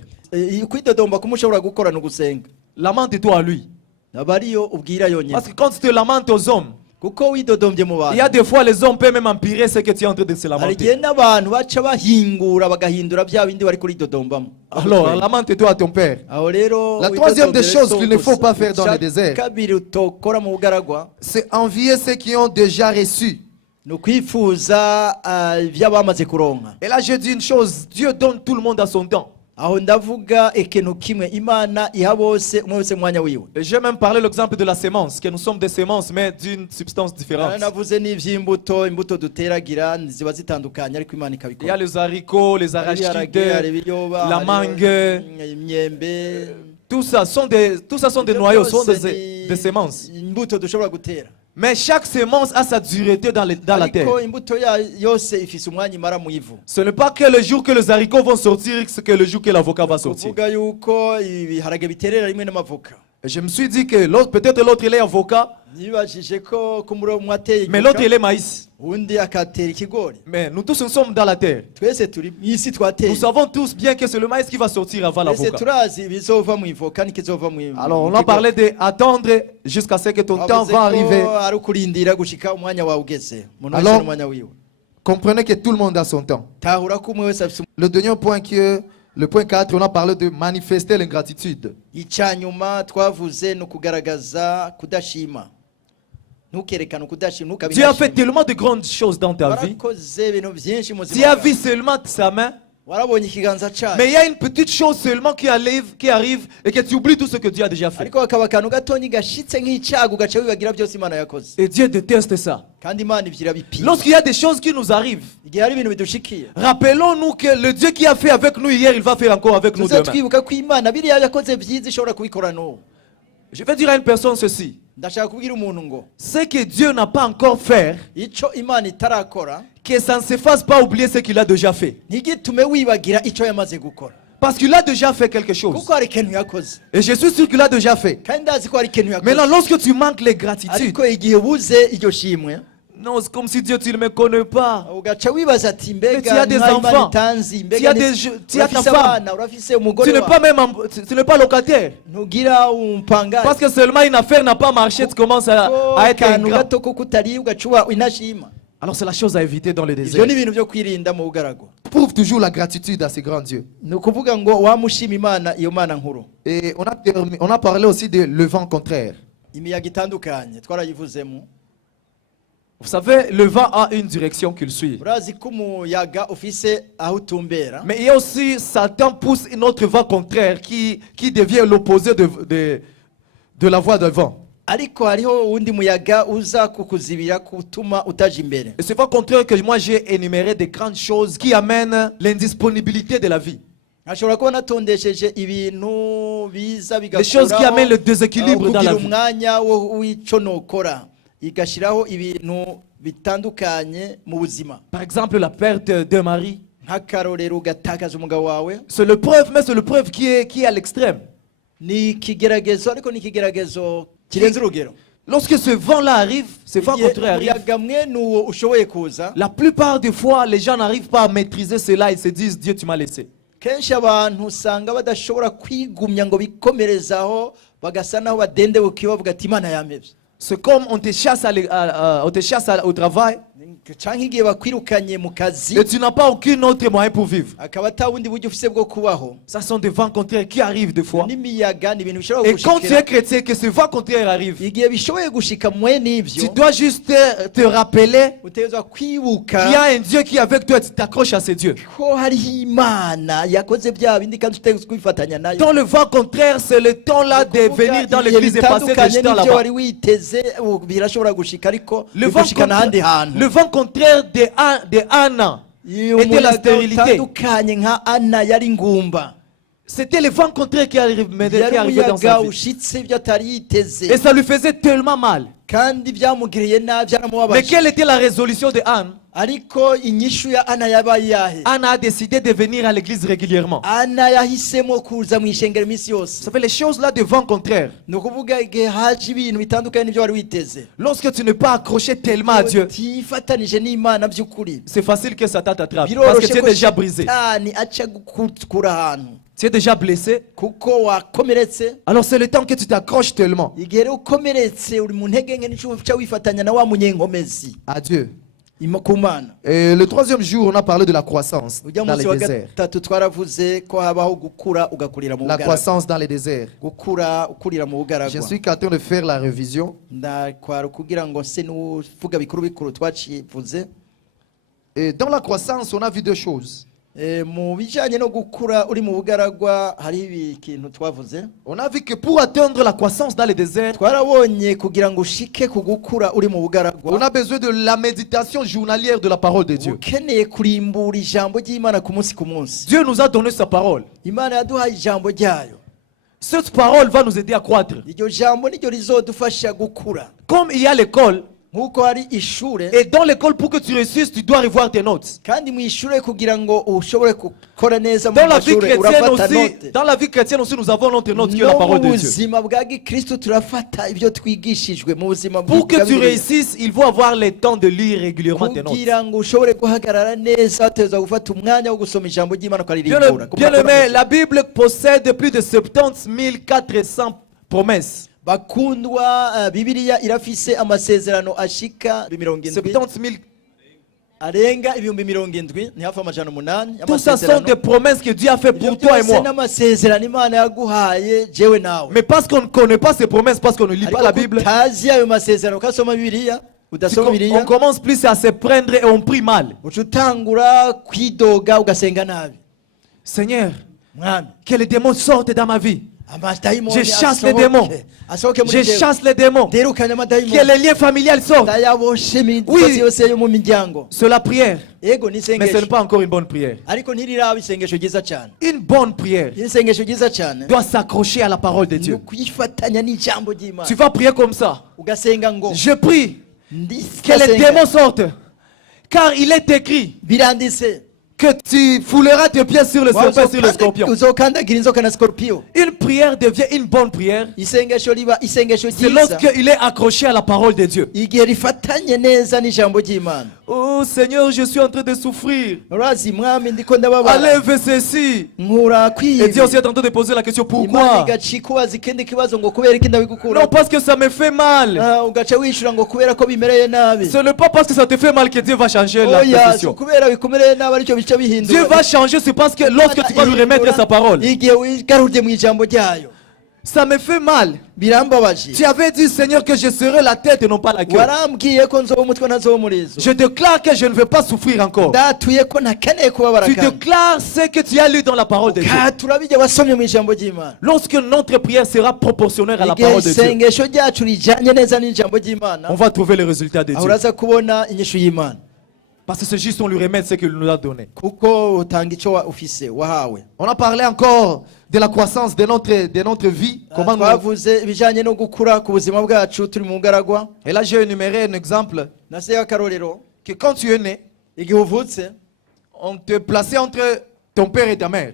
Lamente-toi à lui. Parce que quand tu te lamentes aux hommes, il y a des fois les hommes peuvent même empirer ce que tu es en train de se lamenter. Alors, lamente-toi à ton père. La troisième des choses qu'il ne faut pas faire dans le désert, c'est envier ceux qui ont déjà reçu. Et là, je dis une chose, Dieu donne tout le monde à son temps. Et j'ai même parlé l'exemple de la sémence, que nous sommes des sémences, mais d'une substance différente. Il y a les haricots, les arachides, la mangue. Tout ça sont des noyaux, sont des sémences. Mais chaque sémence a sa dureté dans la terre. Ce n'est pas que le jour que les haricots vont sortir, c'est que le jour que l'avocat va sortir. Et je me suis dit que peut-être l'autre il est avocat, mais l'autre il est maïs. Mais nous tous nous sommes dans la terre. Nous savons tous bien que c'est le maïs qui va sortir avant l'avocat. Alors on a parlé d'attendre jusqu'à ce que ton temps va arriver. Alors comprenez que tout le monde a son temps. Le dernier point le point 4, on a parlé de manifester l'ingratitude. Dieu a fait tellement de grandes choses dans ta vie. Tu as vu seulement sa main. Mais il y a une petite chose seulement qui arrive et que tu oublies tout ce que Dieu a déjà fait. Et Dieu déteste ça. Lorsqu'il y a des choses qui nous arrivent, rappelons-nous que le Dieu qui a fait avec nous hier, il va faire encore avec nous demain. Je vais dire à une personne ceci. Ce que Dieu n'a pas encore fait, que ça ne se fasse pas oublier ce qu'il a déjà fait. Parce qu'il a déjà fait quelque chose. Et je suis sûr qu'il a déjà fait. Maintenant, lorsque tu manques les gratitudes, non, c'est comme si Dieu, tu ne me connais pas. Mais tu as des enfants, tu as ta femme, tu n'es pas locataire. Parce que seulement une affaire n'a pas marché, tu commences à être ingrat. Alors c'est la chose à éviter dans le désert. Prouve toujours la gratitude à ce grand Dieu. Et on a parlé aussi de le vent contraire. Vous savez, le vent a une direction qu'il suit. Mais il y a aussi, Satan pousse une autre vent contraire qui devient l'opposé de la voie de vent. ariko hariho uwundi muyaga uza kukuzibira kutuma utaja imbere. Et c'est pas contraire que moi j'ai énuméré des grandes choses qui amènent l'indisponibilité de la vie. ashobora kuba natondesheje ibintu biza des choses qui amènent le déséquilibre dans la vie. umwanya w'ico nokora igashiraho ibintu bitandukanye mu buzima. Par exemple la perte d'un mari. nk'akarorero ugatakaza umugabo wawe. C'est le preuve, mais c'est le preuve qui est à l'extrême. Ni ikigeragezo ariko ni ikigeragezo kirenze urugero. Lorsque ce vent-là arrive, ce vent contraire arrive, la plupart des fois, les gens n'arrivent pas à maîtriser cela et se disent, Dieu, tu m'as laissé. Kenshi abantu usanga badashobora kwigumya ngo bikomerezaho bagasa naho badendebukiye bavuga ati Imana yamevye. C'est comme on te chasse au travail. Et tu n'as pas aucun autre moyen pour vivre. Ça sont des vents contraires qui arrivent des fois. Et quand tu es chrétien, que ce vent contraire arrive, tu dois juste te rappeler qu'il y a un Dieu qui est avec toi et tu t'accroches à ce Dieu. Dans le vent contraire, c'est le temps là de venir dans l'église et passer des temps là-bas. Le vent contraire de Anna était la stérilité. C'était le vent contraire qui arrivait dans sa vie. Et ça lui faisait tellement mal. Mais quelle était la résolution de Anne? Anna a décidé de venir à l'église régulièrement. Ça fait les choses là de vent contraire. Lorsque tu n'es pas accroché tellement à Dieu, c'est facile que Satan t'attrape parce que tu es déjà brisé. Tu es déjà blessé. Alors c'est le temps que tu t'accroches tellement à Dieu. Et le troisième jour, on a parlé de la croissance dans les déserts. La croissance dans les déserts. Je suis en train de faire la révision. Et dans la croissance, on a vu deux choses. On a vu que pour atteindre la croissance dans les déserts, on a besoin de la méditation journalière de la parole de Dieu. Dieu nous a donné sa parole. Cette parole va nous aider à croître. Comme il y a l'école, et dans l'école, pour que tu réussisses, tu dois revoir tes notes. Dans la vie chrétienne aussi, nous avons notre note qui est la parole de Dieu. Pour que tu réussisses, il faut avoir le temps de lire régulièrement tes notes. Bien aimé, la Bible possède plus de 70 400 promesses. Bakundwa Bibiliya irafise amasezerano ashika 70 arenga ibihumbi 70 ni hafi amajana 8. Tout ça sont des promesses que Dieu a fait pour toi et moi. Mais parce qu'on ne connaît pas ces promesses, parce qu'on ne lit pas la Bible, on commence plus à se prendre et on prie mal. Seigneur, que les démons sortent dans ma vie. Je chasse les démons. Je chasse les démons. Que les liens familiaux sortent. Oui, c'est la prière. Mais ce n'est pas encore une bonne prière. Une bonne prière doit s'accrocher à la parole de Dieu. Tu vas prier comme ça. Je prie que les démons sortent. Car il est écrit que tu fouleras tes pieds sur le serpent et sur le scorpion. Une prière devient une bonne prière. C'est lorsqu'il est accroché à la parole de Dieu. Oh Seigneur, je suis en train de souffrir. Enlève ceci. Et Dieu aussi est en train de poser la question pourquoi? Non, parce que ça me fait mal. Ce n'est pas parce que ça te fait mal que Dieu va changer la position. Dieu va changer, c'est parce que lorsque tu vas lui remettre sa parole. Ça me fait mal. Tu avais dit, Seigneur, que je serai la tête et non pas la queue. Je déclare que je ne veux pas souffrir encore. Tu déclares ce que tu as lu dans la parole de Dieu. Lorsque notre prière sera proportionnelle à la parole de Dieu, on va trouver le résultat de Dieu. Parce que c'est juste on lui remet ce qu'il nous a donné. On a parlé encore de la croissance de notre vie. Comment nous... Et là j'ai énuméré un exemple. Que quand tu es né, on te plaçait entre ton père et ta mère.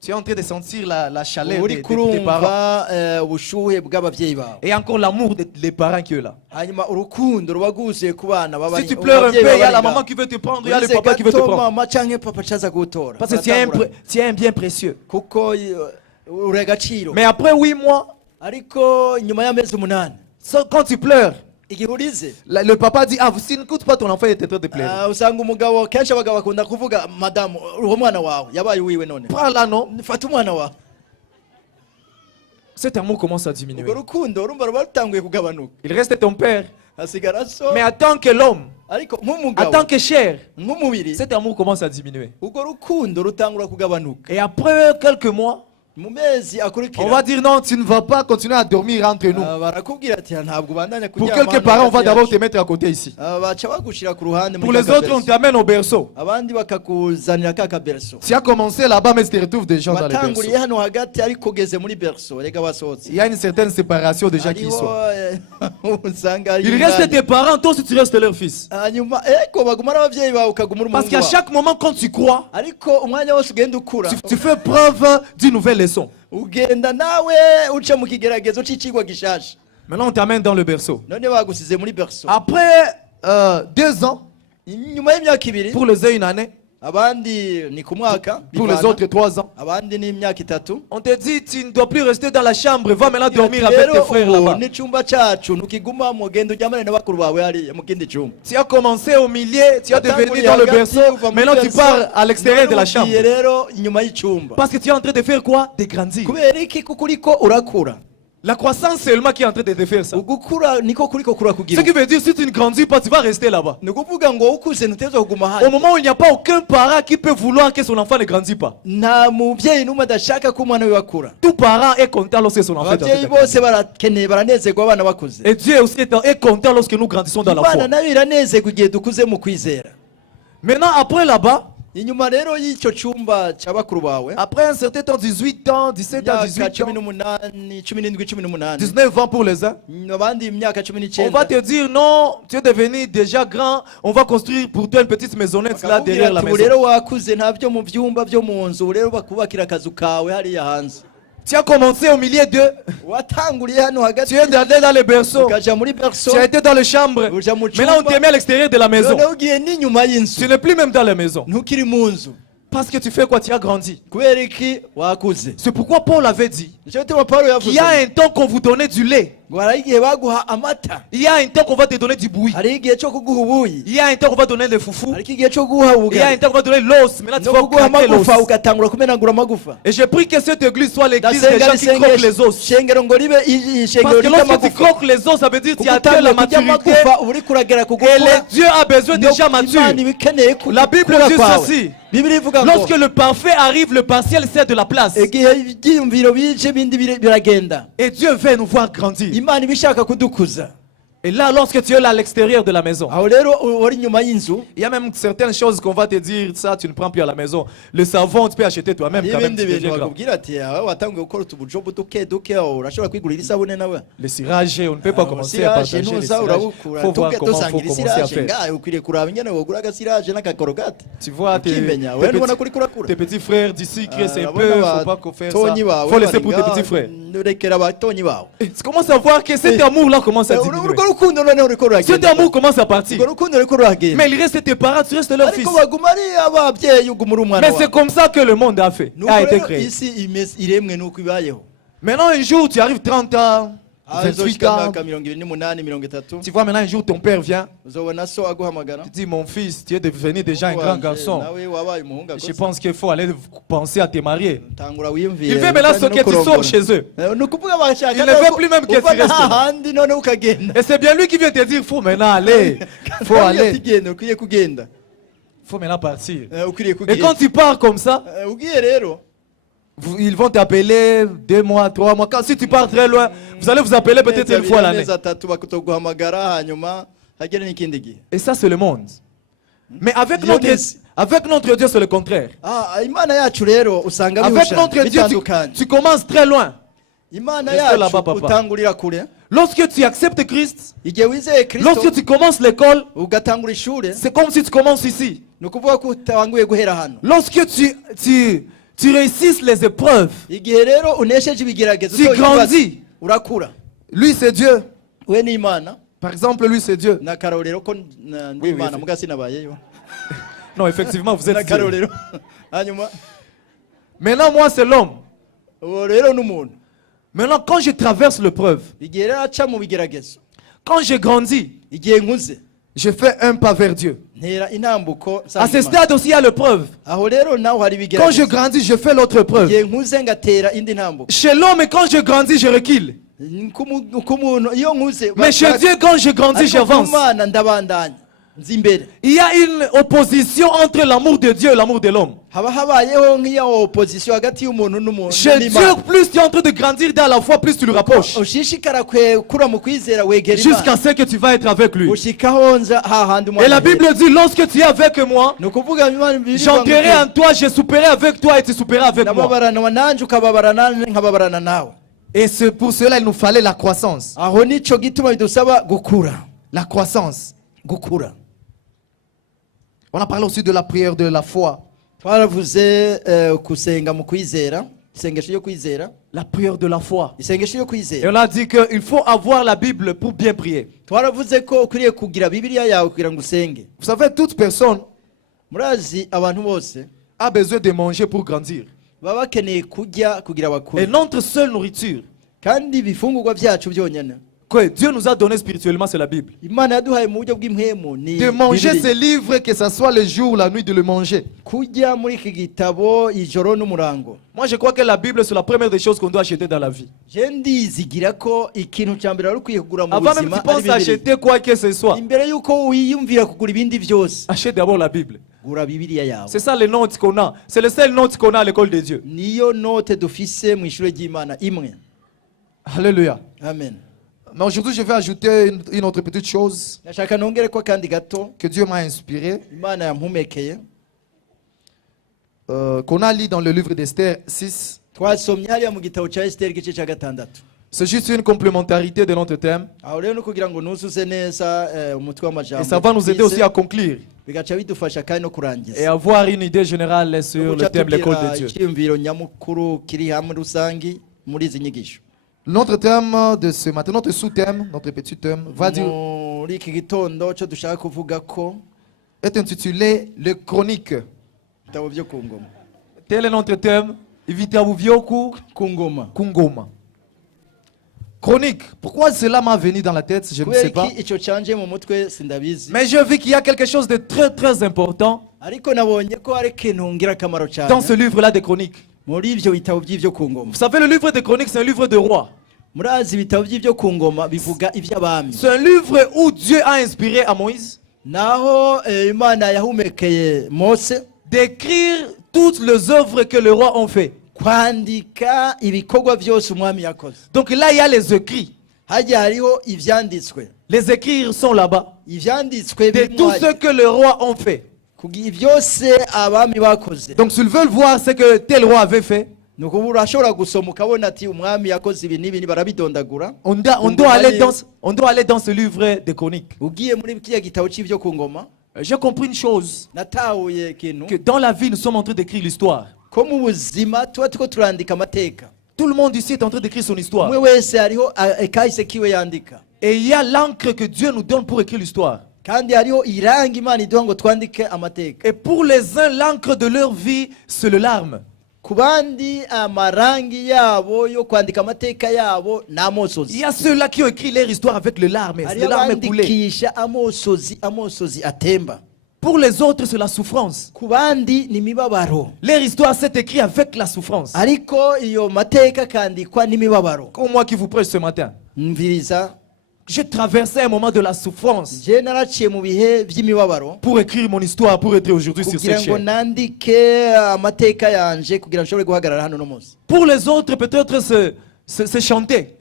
Tu es en train de sentir la chaleur de tes parents. Et encore l'amour des parents qui est là. Si tu pleures un peu, il y a la maman qui veut te prendre, il y a le papa qui veut te prendre. Parce que tu es un bien précieux. Mais après 8 mois, quand tu pleures, le papa dit, ah, si ne coûte pas ton enfant, il est en train de pleurer. Prends là, non? Cet amour commence à diminuer. Il reste ton père. Mais en tant que l'homme, en tant que chair, cet amour commence à diminuer. Et après quelques mois, on va dire non, tu ne vas pas continuer à dormir entre nous. Pour quelques parents, on va d'abord te mettre à côté ici. Pour les autres, on t'amène au berceau. Tu as commencé là-bas, mais tu te retrouves déjà dans le berceau. Il y a une certaine séparation déjà qui sont. Il reste tes parents, toi si tu restes leur fils. Parce qu'à chaque moment, quand tu crois, tu fais preuve d'une nouvelle leçon. Maintenant, on t'amène dans le berceau. Après 2 ans, pour les uns 1 année, pour les autres 3 ans, on te dit tu ne dois plus rester dans la chambre, va maintenant dormir avec tes frères là-bas. Tu as commencé au milieu, tu as devenu dans le berceau, maintenant tu pars à l'extérieur de la chambre. Parce que tu es en train de faire quoi? De grandir. La croissance seulement qui est en train de te faire ça. Ce qui veut dire si tu ne grandis pas, tu vas rester là-bas. Au moment où il n'y a pas aucun parent qui peut vouloir que son enfant ne grandisse pas. Tout parent est content lorsque son enfant grandit. Et Dieu aussi est content lorsque nous grandissons dans la foi. Maintenant après là-bas, après un certain temps, 18 ans, 17 ans, 18 ans, 19 ans pour les uns, on va te dire non, tu es devenu déjà grand, on va construire pour toi une petite maisonnette là derrière la maison. Tu as commencé au milieu d'eux. Tu es allé dans le berceau. Tu as été dans les chambres. Maintenant on te met à l'extérieur de la maison. Tu n'es plus même dans la maison. Parce que tu fais quoi? Tu as grandi. C'est pourquoi Paul avait dit qu'il y a un temps qu'on vous donnait du lait. Il y a un temps qu'on va te donner du bouilli. Il y a un temps qu'on va donner des foufous. Il y a un temps qu'on va donner l'os. Mais là tu vas craquer l'os. Et j'ai pris que cette église soit l'église des gens qui croquent les os. Parce que lorsque tu croques les os, ça veut dire que tu atteins la maturité. Et Dieu a besoin de gens matures. La Bible dit ceci. Lorsque le parfait arrive, le partiel cède de la place. Et Dieu veut nous voir grandir. Et là, lorsque tu es là à l'extérieur de la maison, il y a même certaines choses qu'on va te dire, ça tu ne prends plus à la maison. Le savon, tu peux acheter toi-même quand même. Le cirage, on ne peut pas commencer à partager le cirage. Il faut voir comment il faut commencer à faire. Tu vois, tes petits frères d'ici, c'est un peu, il ne faut pas faire ça. Il faut laisser pour tes petits frères. Tu commences à voir que cet amour-là commence à diminuer. Cet amour commence à partir. Mais il reste tes parents, tu restes leur fils. Mais c'est comme ça que le monde a fait, a été créé. Maintenant un jour tu arrives 30 ans, 28 ans. Tu vois maintenant un jour ton père vient. Tu dis mon fils, tu es devenu déjà un grand garçon. Je pense qu'il faut aller penser à te marier. Il veut maintenant que tu sors chez eux. Il ne veut plus même que tu restes. Et c'est bien lui qui vient te dire, faut maintenant aller. Faut aller. Faut maintenant partir. Et quand tu pars comme ça, ils vont t'appeler 2 mois, 3 mois. Si tu pars très loin, vous allez vous appeler peut-être une fois l'année. Et ça, c'est le monde. Mais avec notre Dieu, c'est le contraire. Avec notre Dieu, tu commences très loin. Lorsque tu acceptes Christ, lorsque tu commences l'école, c'est comme si tu commences ici. Lorsque tu réussis les épreuves, tu grandis. Lui, c'est Dieu. Par exemple, lui, c'est Dieu. Non, effectivement, vous êtes Dieu. Maintenant, moi, c'est l'homme. Maintenant, quand je traverse l'épreuve, quand je grandis, je fais un pas vers Dieu. À ce stade aussi, il y a l'épreuve. Quand je grandis, je fais l'autre preuve. Chez l'homme, quand je grandis, je recule. Mais chez Dieu, quand je grandis, j'avance. Il y a une opposition entre l'amour de Dieu et l'amour de l'homme. Chez Dieu, plus tu es en train de grandir dans la foi, plus tu le rapproches. Jusqu'à ce que tu vas être avec lui. Et la Bible dit, lorsque tu es avec moi, j'entrerai en toi, je souperai avec toi et tu souperas avec moi. Et c'est pour cela qu'il nous fallait la croissance. La croissance. On a parlé aussi de la prière de la foi. La prière de la foi. Et on a dit qu'il faut avoir la Bible pour bien prier. Vous savez, toute personne a besoin de manger pour grandir. Et notre seule nourriture que Dieu nous a donné spirituellement, c'est la Bible. De manger ces livres, que ce soit le jour, la nuit, de le manger. Moi, je crois que la Bible, c'est la première des choses qu'on doit acheter dans la vie. Avant même que tu penses acheter quoi que ce soit, achète d'abord la Bible. C'est ça les notes qu'on a. C'est le seul note qu'on a à l'école de Dieu. Alléluia. Amen. Mais aujourd'hui, je vais ajouter une autre petite chose que Dieu m'a inspiré, qu'on a lu dans le livre d'Esther 6. C'est juste une complémentarité de notre thème. Et ça va nous aider aussi à conclure et avoir une idée générale sur le thème l'école de Dieu. Notre thème de ce matin, notre sous-thème, notre petit thème, va dire, est intitulé Le Chronique. Tel est notre thème. Kungoma. Chronique. Pourquoi cela m'a venu dans la tête, je ne sais pas. Mais je vis qu'il y a quelque chose de très très important dans ce livre-là des Chroniques. Vous savez, le livre des Chroniques, c'est un livre de roi. C'est un livre où Dieu a inspiré à Moïse d'écrire toutes les œuvres que les rois ont fait. Donc là, il y a les écrits. Les écrits sont là-bas. De tout ce que les rois ont fait. Donc s'ils veulent voir ce que tel roi avait fait, on doit aller dans ce livre de chroniques. J'ai compris une chose, que dans la vie, nous sommes en train d'écrire l'histoire. Tout le monde ici est en train d'écrire son histoire. Et il y a l'encre que Dieu nous donne pour écrire l'histoire. Et pour les uns, l'encre de leur vie, c'est le larme. kubandi amarangi yabo yo kwandika amateka yabo n'amosozi. Il y a ceux-là qui ont écrit leur histoire avec les larmes coulées. Kisha amosozi atemba. Pour les autres, c'est la souffrance. Kubandi ni mibabaro. Leur histoire s'est écrite avec la souffrance. Ariko iyo mateka kandikwa ni mibabaro. Comme moi qui vous prêche ce matin. Mviriza. J'ai traversé un moment de la souffrance pour écrire mon histoire, pour être aujourd'hui sur cette chaîne. Pour les autres, peut-être c'est chanter.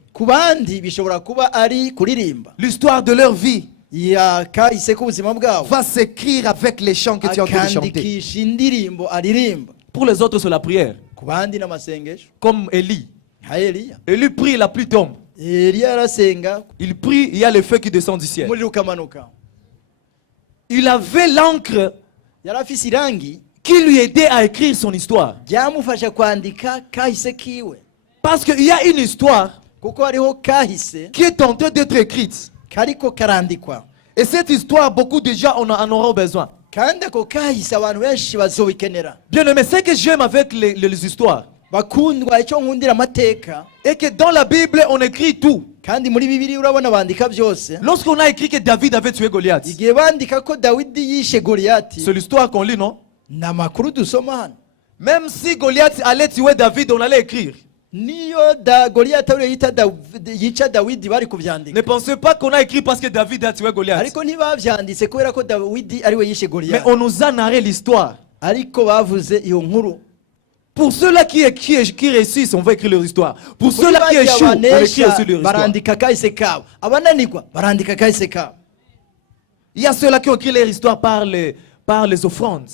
L'histoire de leur vie va s'écrire avec les chants que tu es en train de chanter. Pour les autres, c'est la prière. Comme Élie. Élie prie, la pluie tombe. Il prie, il y a le feu qui descend du ciel. Il avait l'encre qui lui aidait à écrire son histoire. Parce qu'il y a une histoire qui est en train d'être écrite. Et cette histoire, beaucoup de gens en auront besoin. Bien aimé, ce que j'aime avec les histoires, et que dans la Bible on écrit tout. Lorsqu'on a écrit que David avait tué Goliath, c'est l'histoire qu'on lit, non? Même si Goliath allait tuer David, on allait écrire. Ne pensez pas qu'on a écrit parce que David a tué Goliath. Mais on nous a narré l'histoire. Pour ceux-là qui réussissent, on va écrire leur histoire. Pour ceux-là qui échouent, on écrit aussi leur histoire. Il y a ceux-là qui ont écrit leur histoire par les offrandes.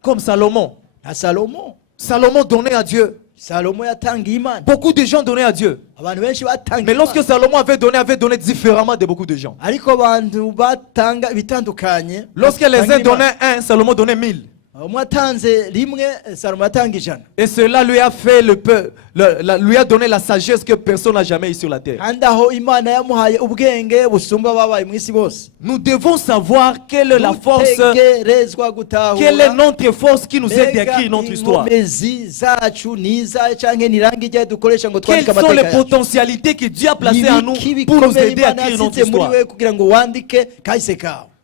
Comme Salomon. Salomon donnait à Dieu. Beaucoup de gens donnaient à Dieu. Mais lorsque Salomon avait donné différemment de beaucoup de gens. Lorsque les uns donnaient 1, Salomon donnait 1000. Et cela lui a fait lui a donné la sagesse que personne n'a jamais eu sur la terre. Nous devons savoir quelle est la force, quelle est notre force qui nous aide à écrire notre histoire. Quelles sont les potentialités que Dieu a placées en nous pour nous aider à écrire notre histoire.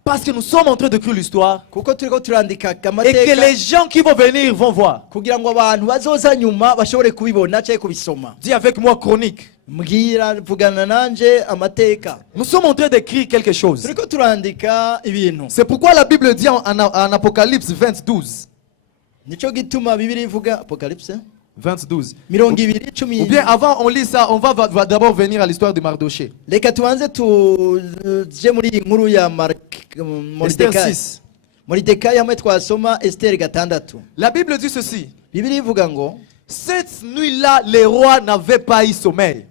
Parce que nous sommes en train de écrire l'histoire et que les gens qui vont venir vont voir. Dis avec moi chronique. Nous sommes en train d'écrire quelque chose. C'est pourquoi la Bible dit en Apocalypse 20:12. 20:12. Ou bien avant on lit ça, on va d'abord venir à l'histoire de Mardoché. Esther 6. La Bible dit ceci. Cette nuit-là, les rois n'avaient pas eu sommeil.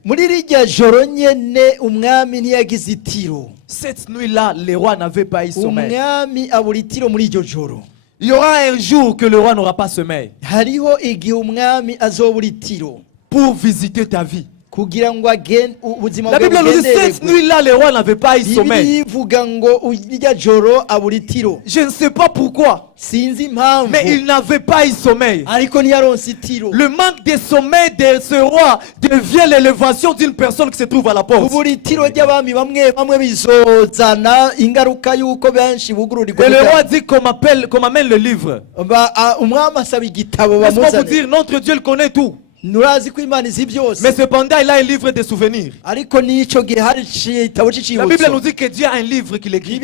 Cette nuit-là, les rois n'avaient pas eu sommeil. Il y aura un jour que le roi n'aura pas sommeil pour visiter ta vie. La Bible nous dit cette nuit-là, les rois n'avaient pas eu sommeil. Je ne sais pas pourquoi, mais ils n'avaient pas eu sommeil. Le manque de sommeil de ce roi devient l'élévation d'une personne qui se trouve à la porte. Et le roi dit qu'on amène le livre. Laisse-moi vous dire, notre Dieu le connaît tout. Mais cependant, il a un livre de souvenirs. La Bible nous dit que Dieu a un livre qu'il écrit.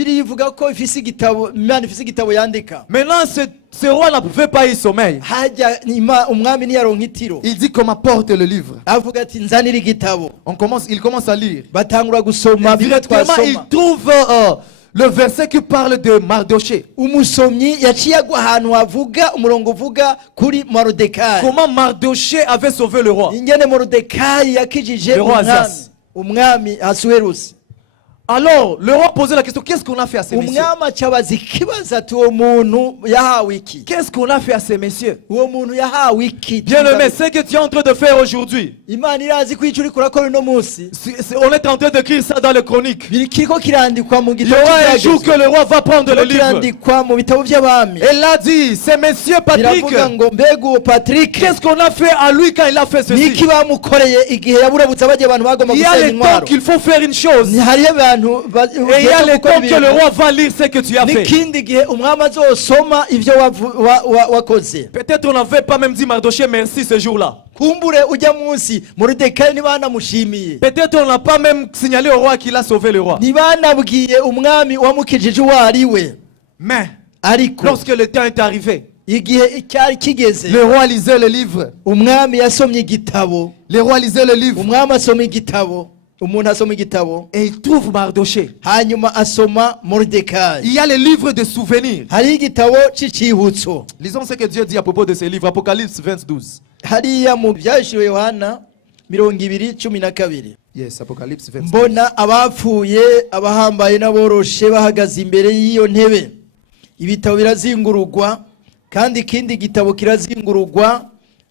Maintenant, ce roi ne pouvait pas y sommeil. Il dit qu'on m'apporte le livre. Il commence à lire. Directement, il trouve le verset qui parle de Mardoché. Comment Mardoché avait sauvé le roi. Le roi Azas. Alors, le roi posait la question, qu'est-ce qu'on a fait à ces messieurs? Qu'est-ce qu'on a fait à ces messieurs? Bien-aimé, ce que tu es en train de faire aujourd'hui, on est en train d'écrire ça dans les chroniques. Il y aura un jour que le roi va prendre le livre. Et là dit, ces messieurs Patrick, qu'est-ce qu'on a fait à lui quand il a fait ceci? Il y a les temps qu'il faut faire une chose. Et il y a les temps que le roi va lire ce que tu as fait. Peut-être on n'avait pas même dit Mardochée merci ce jour-là. Peut-être on n'a pas même signalé au roi qu'il a sauvé le roi. Mais lorsque le temps est arrivé, le roi lisait le livre. Le roi lisait le livre. Et il trouve Mardochée. Il y a les livres de souvenirs. Lisons ce que Dieu dit à propos de ces livres. Apocalypse 22. Yes, Apocalypse 22. Mbona abapfuye abahambaye n'aboroshe bahagaze imbere y'iyo ntebe. Ibitabo birazingurugwa kandi ikindi gitabo kirazingurugwa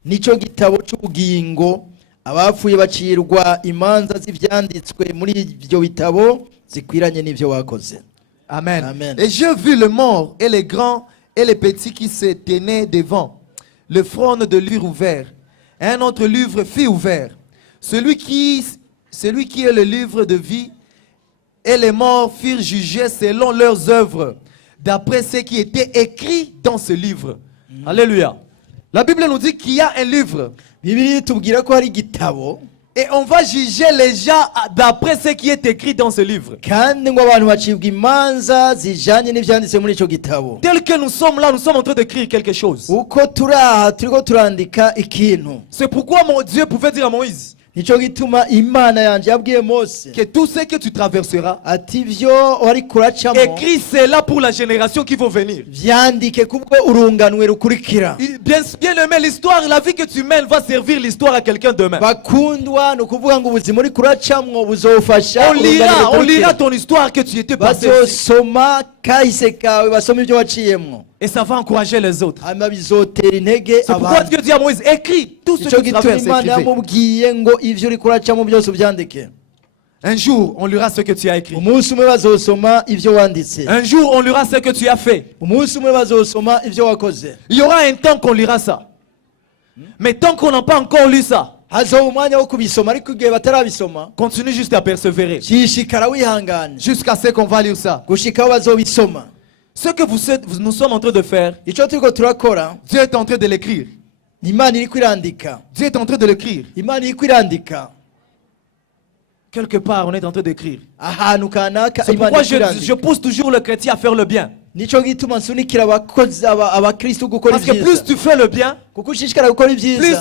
nico gitabo cy'ubugingo. Abapfuye bacirwa imanza z'ivyanditswe muri ibyo bitabo zikwiranye n'ivyo wakoze. Amen. Amen. Et je vis le mort et les grands et les petits qui se tenaient devant le trône de livre ouvert. Un autre livre fut ouvert. Celui qui est le livre de vie, et les morts furent jugés selon leurs œuvres, d'après ce qui était écrit dans ce livre. Alléluia. La Bible nous dit qu'il y a un livre. Et on va juger les gens d'après ce qui est écrit dans ce livre. Tel que nous sommes là, nous sommes en train d'écrire quelque chose. C'est pourquoi mon Dieu pouvait dire à Moïse que tout ce que tu traverseras, écris cela pour la génération qui va venir. Bien aimé, l'histoire, la vie que tu mènes va servir l'histoire à quelqu'un demain. On lira ton histoire que tu étais passé. Et ça va encourager les autres. C'est pourquoi Dieu dit à Moïse, écris tout ce que tu traverses. Un jour, on lira ce que tu as écrit. Un jour, on lira ce que tu as fait. Il y aura un temps qu'on lira ça. Mais tant qu'on n'a pas encore lu ça, continue juste à persévérer. Jusqu'à ce qu'on va lire ça. Ce que nous sommes en train de faire, Dieu est en train de l'écrire. Dieu est en train de l'écrire. Quelque part, on est en train d'écrire. C'est pourquoi je pousse toujours le chrétien à faire le bien. Parce que plus tu fais le bien, plus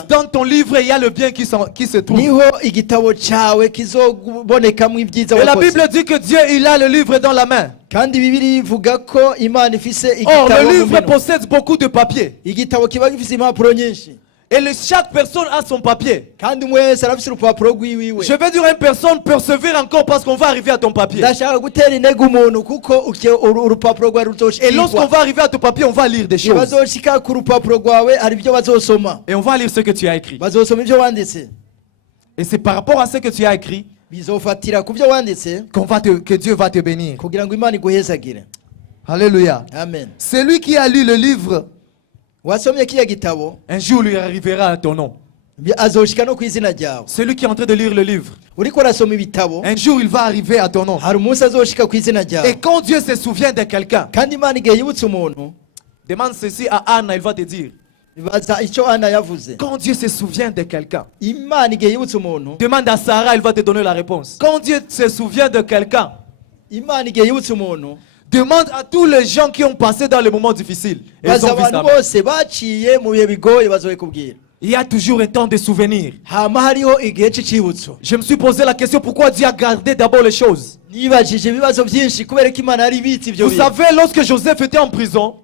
dans ton livre il y a le bien qui se trouve. Et la Bible dit que Dieu il a le livre dans la main. Or le livre possède beaucoup de papiers. Et chaque personne a son papier. Je vais dire à une personne, persévère encore parce qu'on va arriver à ton papier. Et lorsqu'on va arriver à ton papier, on va lire des choses. Et on va lire ce que tu as écrit. Et c'est par rapport à ce que tu as écrit que Dieu va te bénir. Alléluia. Amen. Celui qui a lu le livre, un jour lui arrivera à ton nom. Celui qui est en train de lire le livre, un jour il va arriver à ton nom. Et quand Dieu se souvient de quelqu'un, demande ceci à Anna, il va te dire. Quand Dieu se souvient de quelqu'un, demande à Sarah, elle va te donner la réponse. Quand Dieu se souvient de quelqu'un, demande à tous les gens qui ont passé dans les moments difficiles. Et ils ont vu ça. Il y a toujours un temps de souvenir. Je me suis posé la question pourquoi Dieu a gardé d'abord les choses. Vous savez, lorsque Joseph était en prison,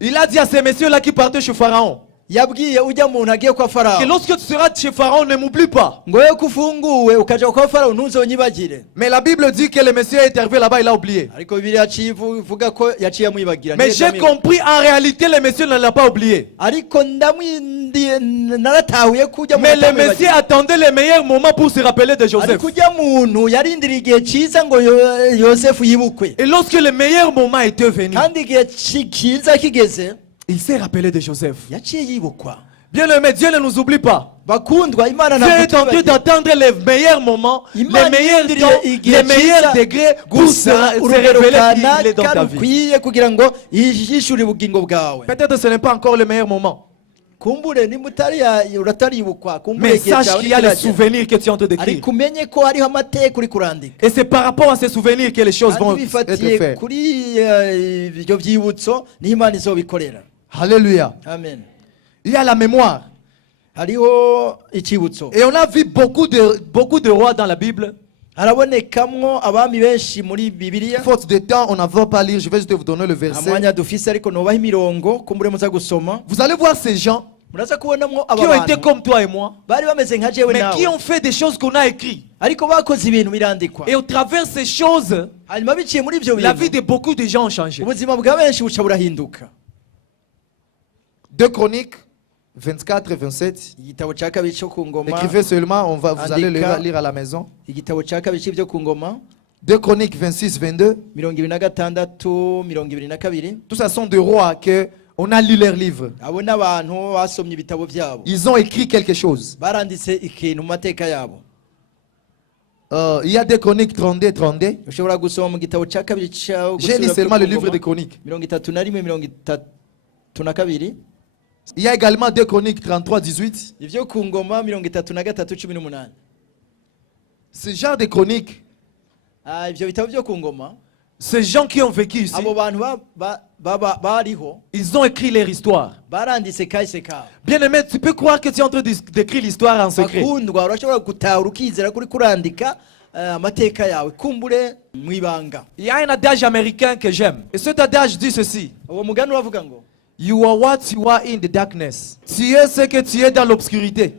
il a dit à ces messieurs-là qui partaient chez Pharaon, yabwiye ujya muntu agiye kwa Farao que lorsque tu seras chez Pharaon, ne m'oublie pas. ngo yo kufunguwe ukaja kwa Farao ntuzonyibagire. Mais la Bible dit que le Messie est arrivé là-bas, il a oublié. Ariko Bibiliya ivuga ko yaciye amwibagira. Mais j'ai compris en réalité le Messie ne l'a pas oublié. Ariko naratahuye kujya mu Mais le Messie attendait le meilleur moment pour se rappeler de Joseph. Ariko ujya muntu yarindira igihe cyiza ngo Yosefu yibukwe. Et lorsque le meilleur moment était venu, kandi igihe cyiza kigeze, il s'est rappelé de Joseph. yaciye yibukwa. Bien-aimé, Dieu ne nous oublie pas. Bakundwa, Imana Dieu est en train d'attendre les meilleurs moments, les meilleurs temps, les meilleurs degrés pour se révéler qu'il est dans ta vie. Peut-être que ce n'est pas encore le meilleur moment. Mais sache qu'il y a les souvenirs que tu es en train d'écrire. Et c'est par rapport à ces souvenirs que les choses vont être faites. Alléluia. Amen. Il y a la mémoire. Et on a vu beaucoup de rois dans la Bible. Faute de temps, on n'en va pas lire. Je vais juste vous donner le verset. Vous allez voir ces gens qui ont été comme toi et moi, mais qui ont fait des choses qu'on a écrites. Et au travers de ces choses, la vie de beaucoup de gens a changé. 2 Chroniques 24 et 27. Écrivez seulement, vous allez le lire à la maison. 2 Chroniques 26, 22. Tout ça sont des rois que on a lu leurs livres. Ils ont écrit quelque chose. Il y a 2 Chroniques 32, 32. J'ai lu seulement le livre des Chroniques. Il y a également 2 Chroniques 33, 18. Ce genre de chroniques, ces gens qui ont vécu ici, ils ont écrit leur histoire. Bien aimé, tu peux croire que tu es en train d'écrire l'histoire en secret. Il y a un adage américain que j'aime. Et cet adage dit ceci: You are what you are in the darkness. Tu es ce que tu es dans l'obscurité.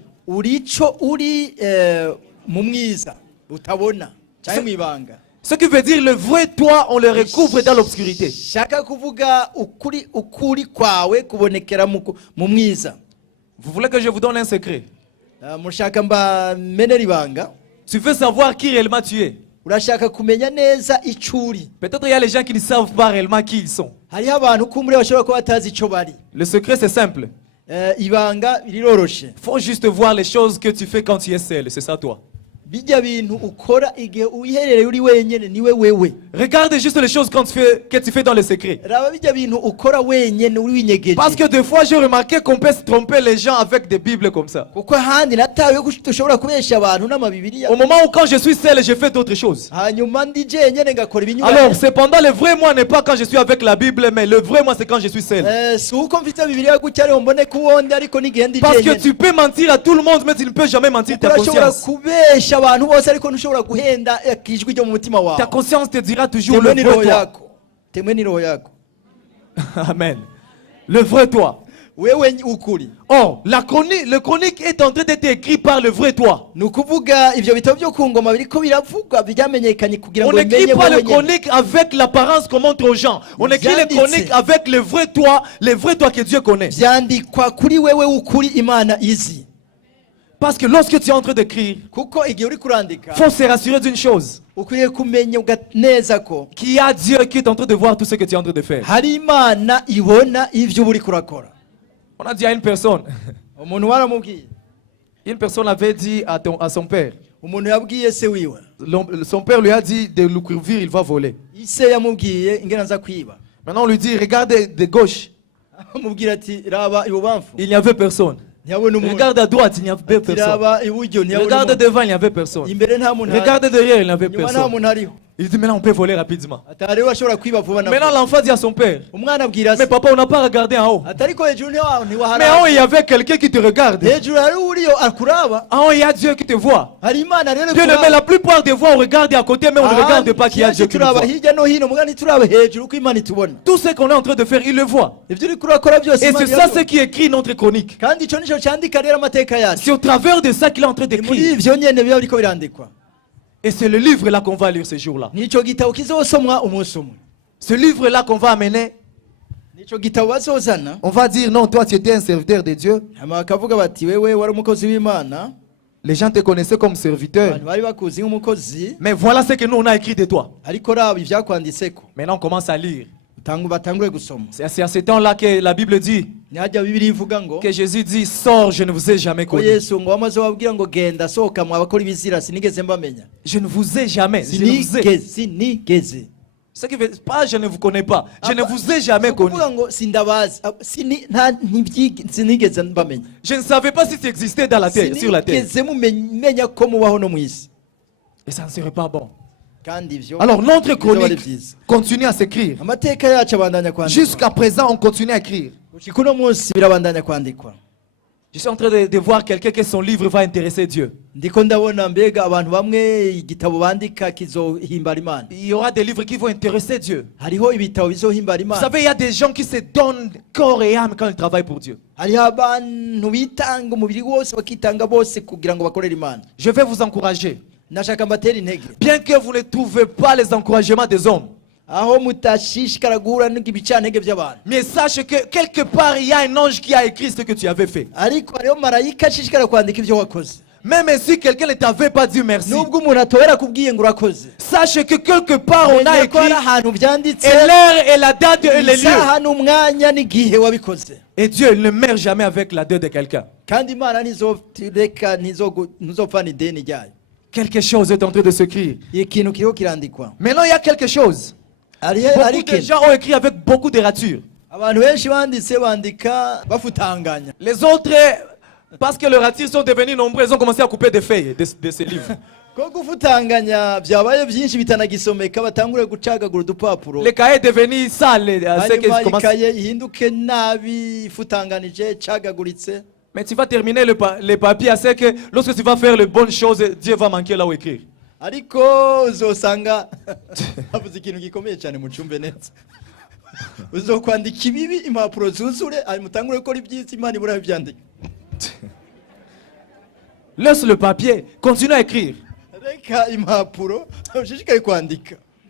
Ce qui veut dire le vrai toi, on le recouvre dans l'obscurité. Vous voulez que je vous donne un secret? Tu veux savoir qui réellement tu es? Peut-être il y a les gens qui ne savent pas réellement qui ils sont. Le secret c'est simple. Il faut juste voir les choses que tu fais quand tu es seul. C'est ça toi. Regarde juste les choses que tu fais dans le secret. Parce que des fois j'ai remarqué qu'on peut se tromper les gens avec des bibles comme ça. Au moment où quand je suis seul, je fais d'autres choses. Alors cependant le vrai moi n'est pas quand je suis avec la Bible, mais le vrai moi c'est quand je suis seul. Parce que tu peux mentir à tout le monde, mais tu ne peux jamais mentir ta conscience. Ta conscience te dira toujours le vrai toi. Amen. Le vrai toi. Oh, le chronique est en train d'être écrit par le vrai toi. On n'écrit pas le chronique avec l'apparence qu'on montre aux gens. On écrit le chronique avec le vrai toi que Dieu connaît. Parce que lorsque tu es en train d'écrire, il faut se rassurer d'une chose. Qu'il y a Dieu qui est en train de voir tout ce que tu es en train de faire. On a dit à une personne. Une personne avait dit à son père. Son père lui a dit de l'ouvrir, il va voler. Maintenant on lui dit, regarde de gauche. Il n'y avait personne. Regarde à droite, il n'y avait personne. Regarde devant, il n'y avait personne. Regarde derrière, il n'y avait personne. Il dit maintenant on peut voler rapidement. Maintenant l'enfant dit à son père, mais papa on n'a pas regardé en haut. Mais en haut il y avait quelqu'un qui te regarde. En haut il y a Dieu qui te voit. Dieu ne met la plupart des fois on regarde à côté mais on ne regarde pas qu'il y a Dieu qui nous voit. Tout ce qu'on est en train de faire il le voit. Et c'est ça ce qui écrit notre chronique. C'est au travers de ça qu'il est en train d'écrire. Et c'est le livre là qu'on va lire ce jour-là. Ce livre là qu'on va amener. On va dire non, toi tu étais un serviteur de Dieu. Les gens te connaissaient comme serviteur. Mais voilà ce que nous on a écrit de toi. Maintenant on commence à lire. C'est à ce temps-là que la Bible dit que Jésus dit sors, je ne vous ai jamais connu. Je ne vous ai jamais. Ce qui veut pas je ne vous connais pas. Je ne vous ai jamais connu. Je ne savais pas si tu existais dans la terre, sur la terre. Et ça ne serait pas bon. Alors notre chronique continue à s'écrire. Jusqu'à présent on continue à écrire. Je suis en train de voir quelqu'un que son livre va intéresser Dieu. Il y aura des livres qui vont intéresser Dieu. Vous savez, il y a des gens qui se donnent corps et âme quand ils travaillent pour Dieu. Je vais vous encourager. Bien que vous ne trouvez pas les encouragements des hommes, mais sache que quelque part il y a un ange qui a écrit ce que tu avais fait. Même si quelqu'un ne t'avait pas dit merci, sache que quelque part on a écrit et l'heure et la date et les lieux. Et Dieu ne meurt jamais avec la dette de quelqu'un. Quelque chose est en train de s'écrire. Maintenant il y a quelque chose. Beaucoup de gens ont écrit avec beaucoup de ratures. Les autres, parce que les ratures sont devenues nombreuses, ils ont commencé à couper des feuilles de ces livres. Les cahiers devenus sales. Mais tu vas terminer les papiers à ce que lorsque tu vas faire les bonnes choses, Dieu va manquer là où écrire. Laisse le papier, continue à écrire.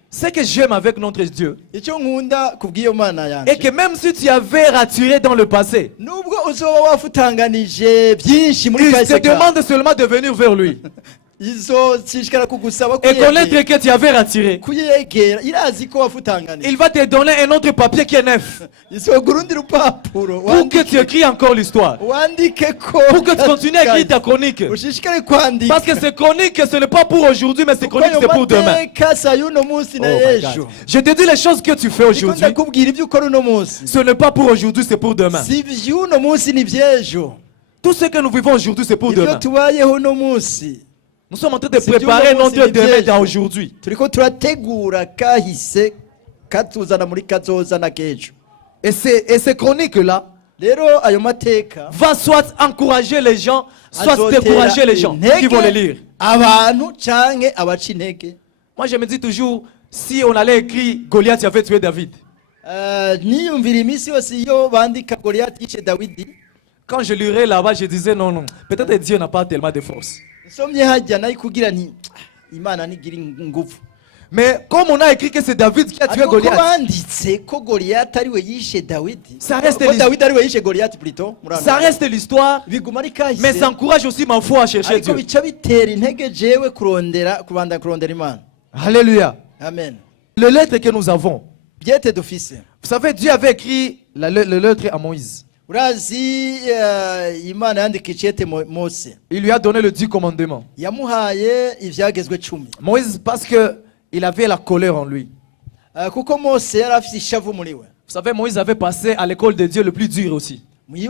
Ce que j'aime avec notre Dieu, et que même si tu avais raturé dans le passé, il te demande seulement de venir vers lui. Et connaître que tu avais ratiré. Il va te donner un autre papier qui est neuf. Pour que tu écris encore l'histoire. Pour que tu continues à écrire ta chronique. Parce que ces chroniques, ce n'est pas pour aujourd'hui, mais ces chroniques, c'est pour demain. Oh, je te dis les choses que tu fais aujourd'hui. Ce n'est pas pour aujourd'hui, c'est pour demain. Tout ce que nous vivons aujourd'hui, c'est pour demain. Nous sommes en train de préparer notre demain dans aujourd'hui. Et ces chroniques-là va soit encourager les gens, soit décourager les gens qui vont les lire. Moi je me dis toujours, si on allait écrire Goliath avait tué David. Quand je lirais là-bas, je disais non, peut-être Dieu n'a pas tellement de force. Mais comme on a écrit que c'est David qui a tué Goliath, ça reste l'histoire, mais ça encourage aussi ma foi à chercher Dieu. Alléluia. Amen. Les lettres que nous avons, vous savez, Dieu avait écrit la lettre à Moïse. Il lui a donné le 10 commandements. Moïse, parce qu'il avait la colère en lui. Vous savez, Moïse avait passé à l'école de Dieu le plus dur aussi. Mais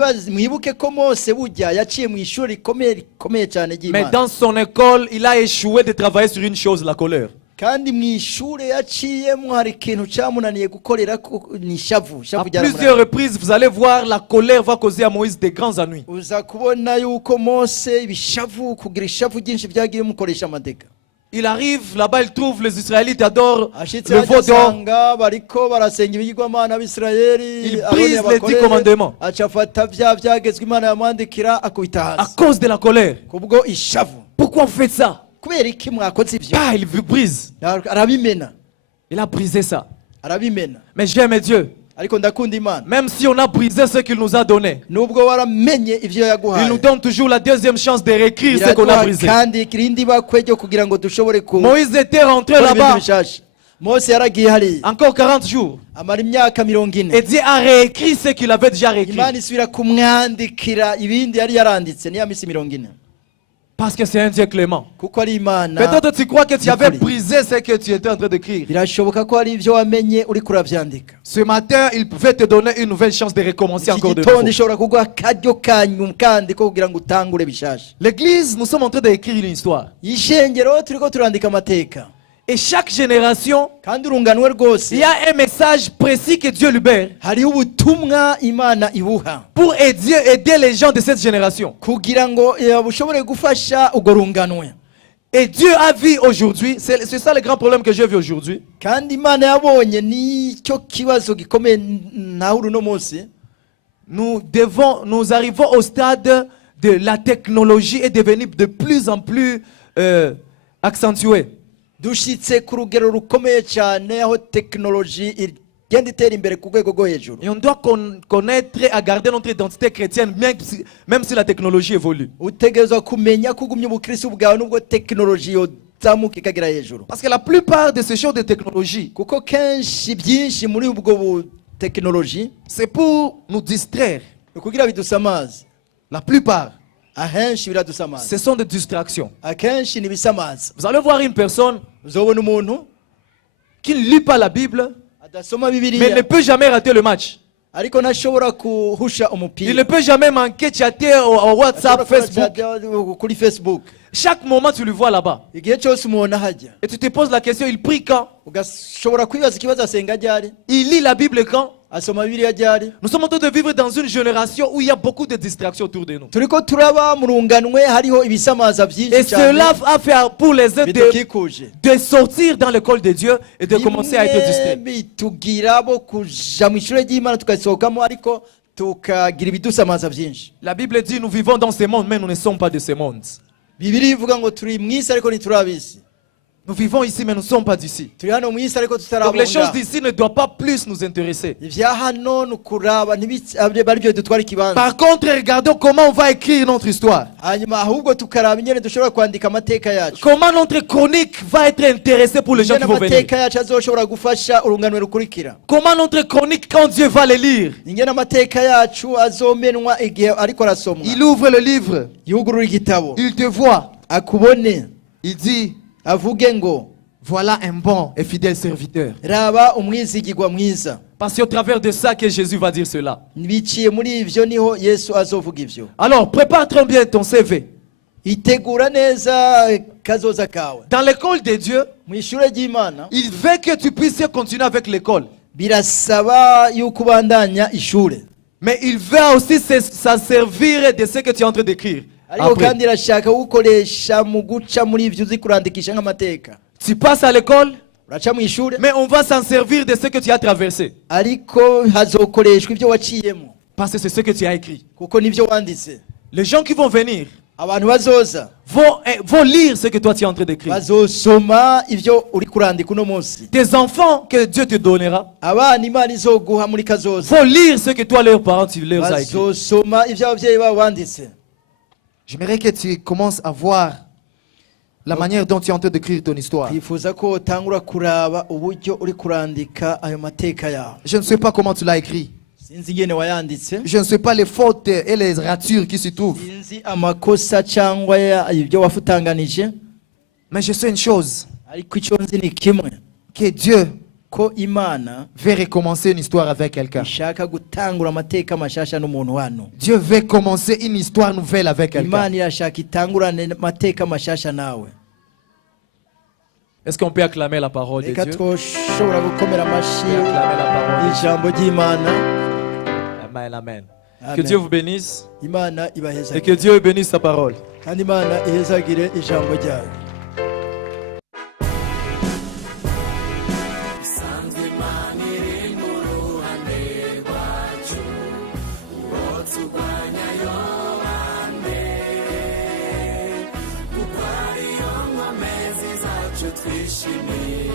dans son école, il a échoué de travailler sur une chose, la colère. plusieurs reprises, vous allez voir, la colère va causer à Moïse des grands ennuis. Il arrive, là-bas il trouve les Israélites adorent le veau d'or. Il brise les 10 commandements à cause de la colère. Pourquoi on fait ça? Ah, il brise. Il a brisé ça. Mais j'aime Dieu. Même si on a brisé ce qu'il nous a donné, il nous donne toujours la deuxième chance de réécrire ce qu'on a brisé. Moïse était rentré là-bas encore 40 jours. Et Dieu a réécrit ce qu'il avait déjà réécrit. Parce que c'est un Dieu clément. Peut-être tu crois que tu avais brisé ce que tu étais en train d'écrire. Ce matin, il pouvait te donner une nouvelle chance de recommencer encore de nouveau. L'église, nous sommes en train d'écrire une histoire. Et chaque génération, il y a un message précis que Dieu libère pour aider les gens de cette génération. Et Dieu a vu aujourd'hui, c'est ça le grand problème que j'ai vu aujourd'hui. Nous arrivons au stade de la technologie est devenue de plus en plus accentuée. Et on doit connaître et garder notre identité chrétienne même si la technologie évolue. Parce que la plupart de ces choses de technologie, c'est pour nous distraire. La plupart, ce sont des distractions. Vous allez voir une personne qui ne lit pas la Bible, mais ne peut jamais rater le match. Il ne peut jamais manquer chatter au WhatsApp, Facebook. Chaque moment tu le vois là-bas. Et tu te poses la question, il prie quand? Il lit la Bible quand? Nous sommes en train de vivre dans une génération où il y a beaucoup de distractions autour de nous. Et cela a fait pour les uns de sortir dans l'école de Dieu et de commencer à être distraits. La Bible dit nous vivons dans ce monde mais nous ne sommes pas de ce monde. Nous vivons ici, mais nous ne sommes pas d'ici. Donc les choses d'ici ne doivent pas plus nous intéresser. Par contre, regardons comment on va écrire notre histoire. Comment notre chronique va être intéressée pour les gens qui vont venir. Comment notre chronique, quand Dieu va les lire, il ouvre le livre, il te voit, il dit, voilà un bon et fidèle serviteur. Parce qu'au travers de ça que Jésus va dire cela. Alors prépare très bien ton CV. Dans l'école de Dieu, il veut que tu puisses continuer avec l'école. Mais il veut aussi s'en servir de ce que tu es en train d'écrire. Tu passes à l'école, mais on va s'en servir de ce que tu as traversé. Parce que c'est ce que tu as écrit. Les gens qui vont venir vont lire ce que toi tu es en train d'écrire. Tes enfants que Dieu te donnera vont lire ce que toi leurs parents tu leur as écrit. J'aimerais que tu commences à voir la manière dont tu es en train d'écrire ton histoire. Je ne sais pas comment tu l'as écrit. Je ne sais pas les fautes et les ratures qui se trouvent. Mais je sais une chose. Que Dieu veut recommencer une histoire avec quelqu'un. Dieu veut commencer une histoire nouvelle avec quelqu'un. Est-ce qu'on peut acclamer la parole de Dieu? Acclamer la parole de Dieu. Amen, amen. Que Dieu vous bénisse. Et que Dieu bénisse sa parole. twishimiye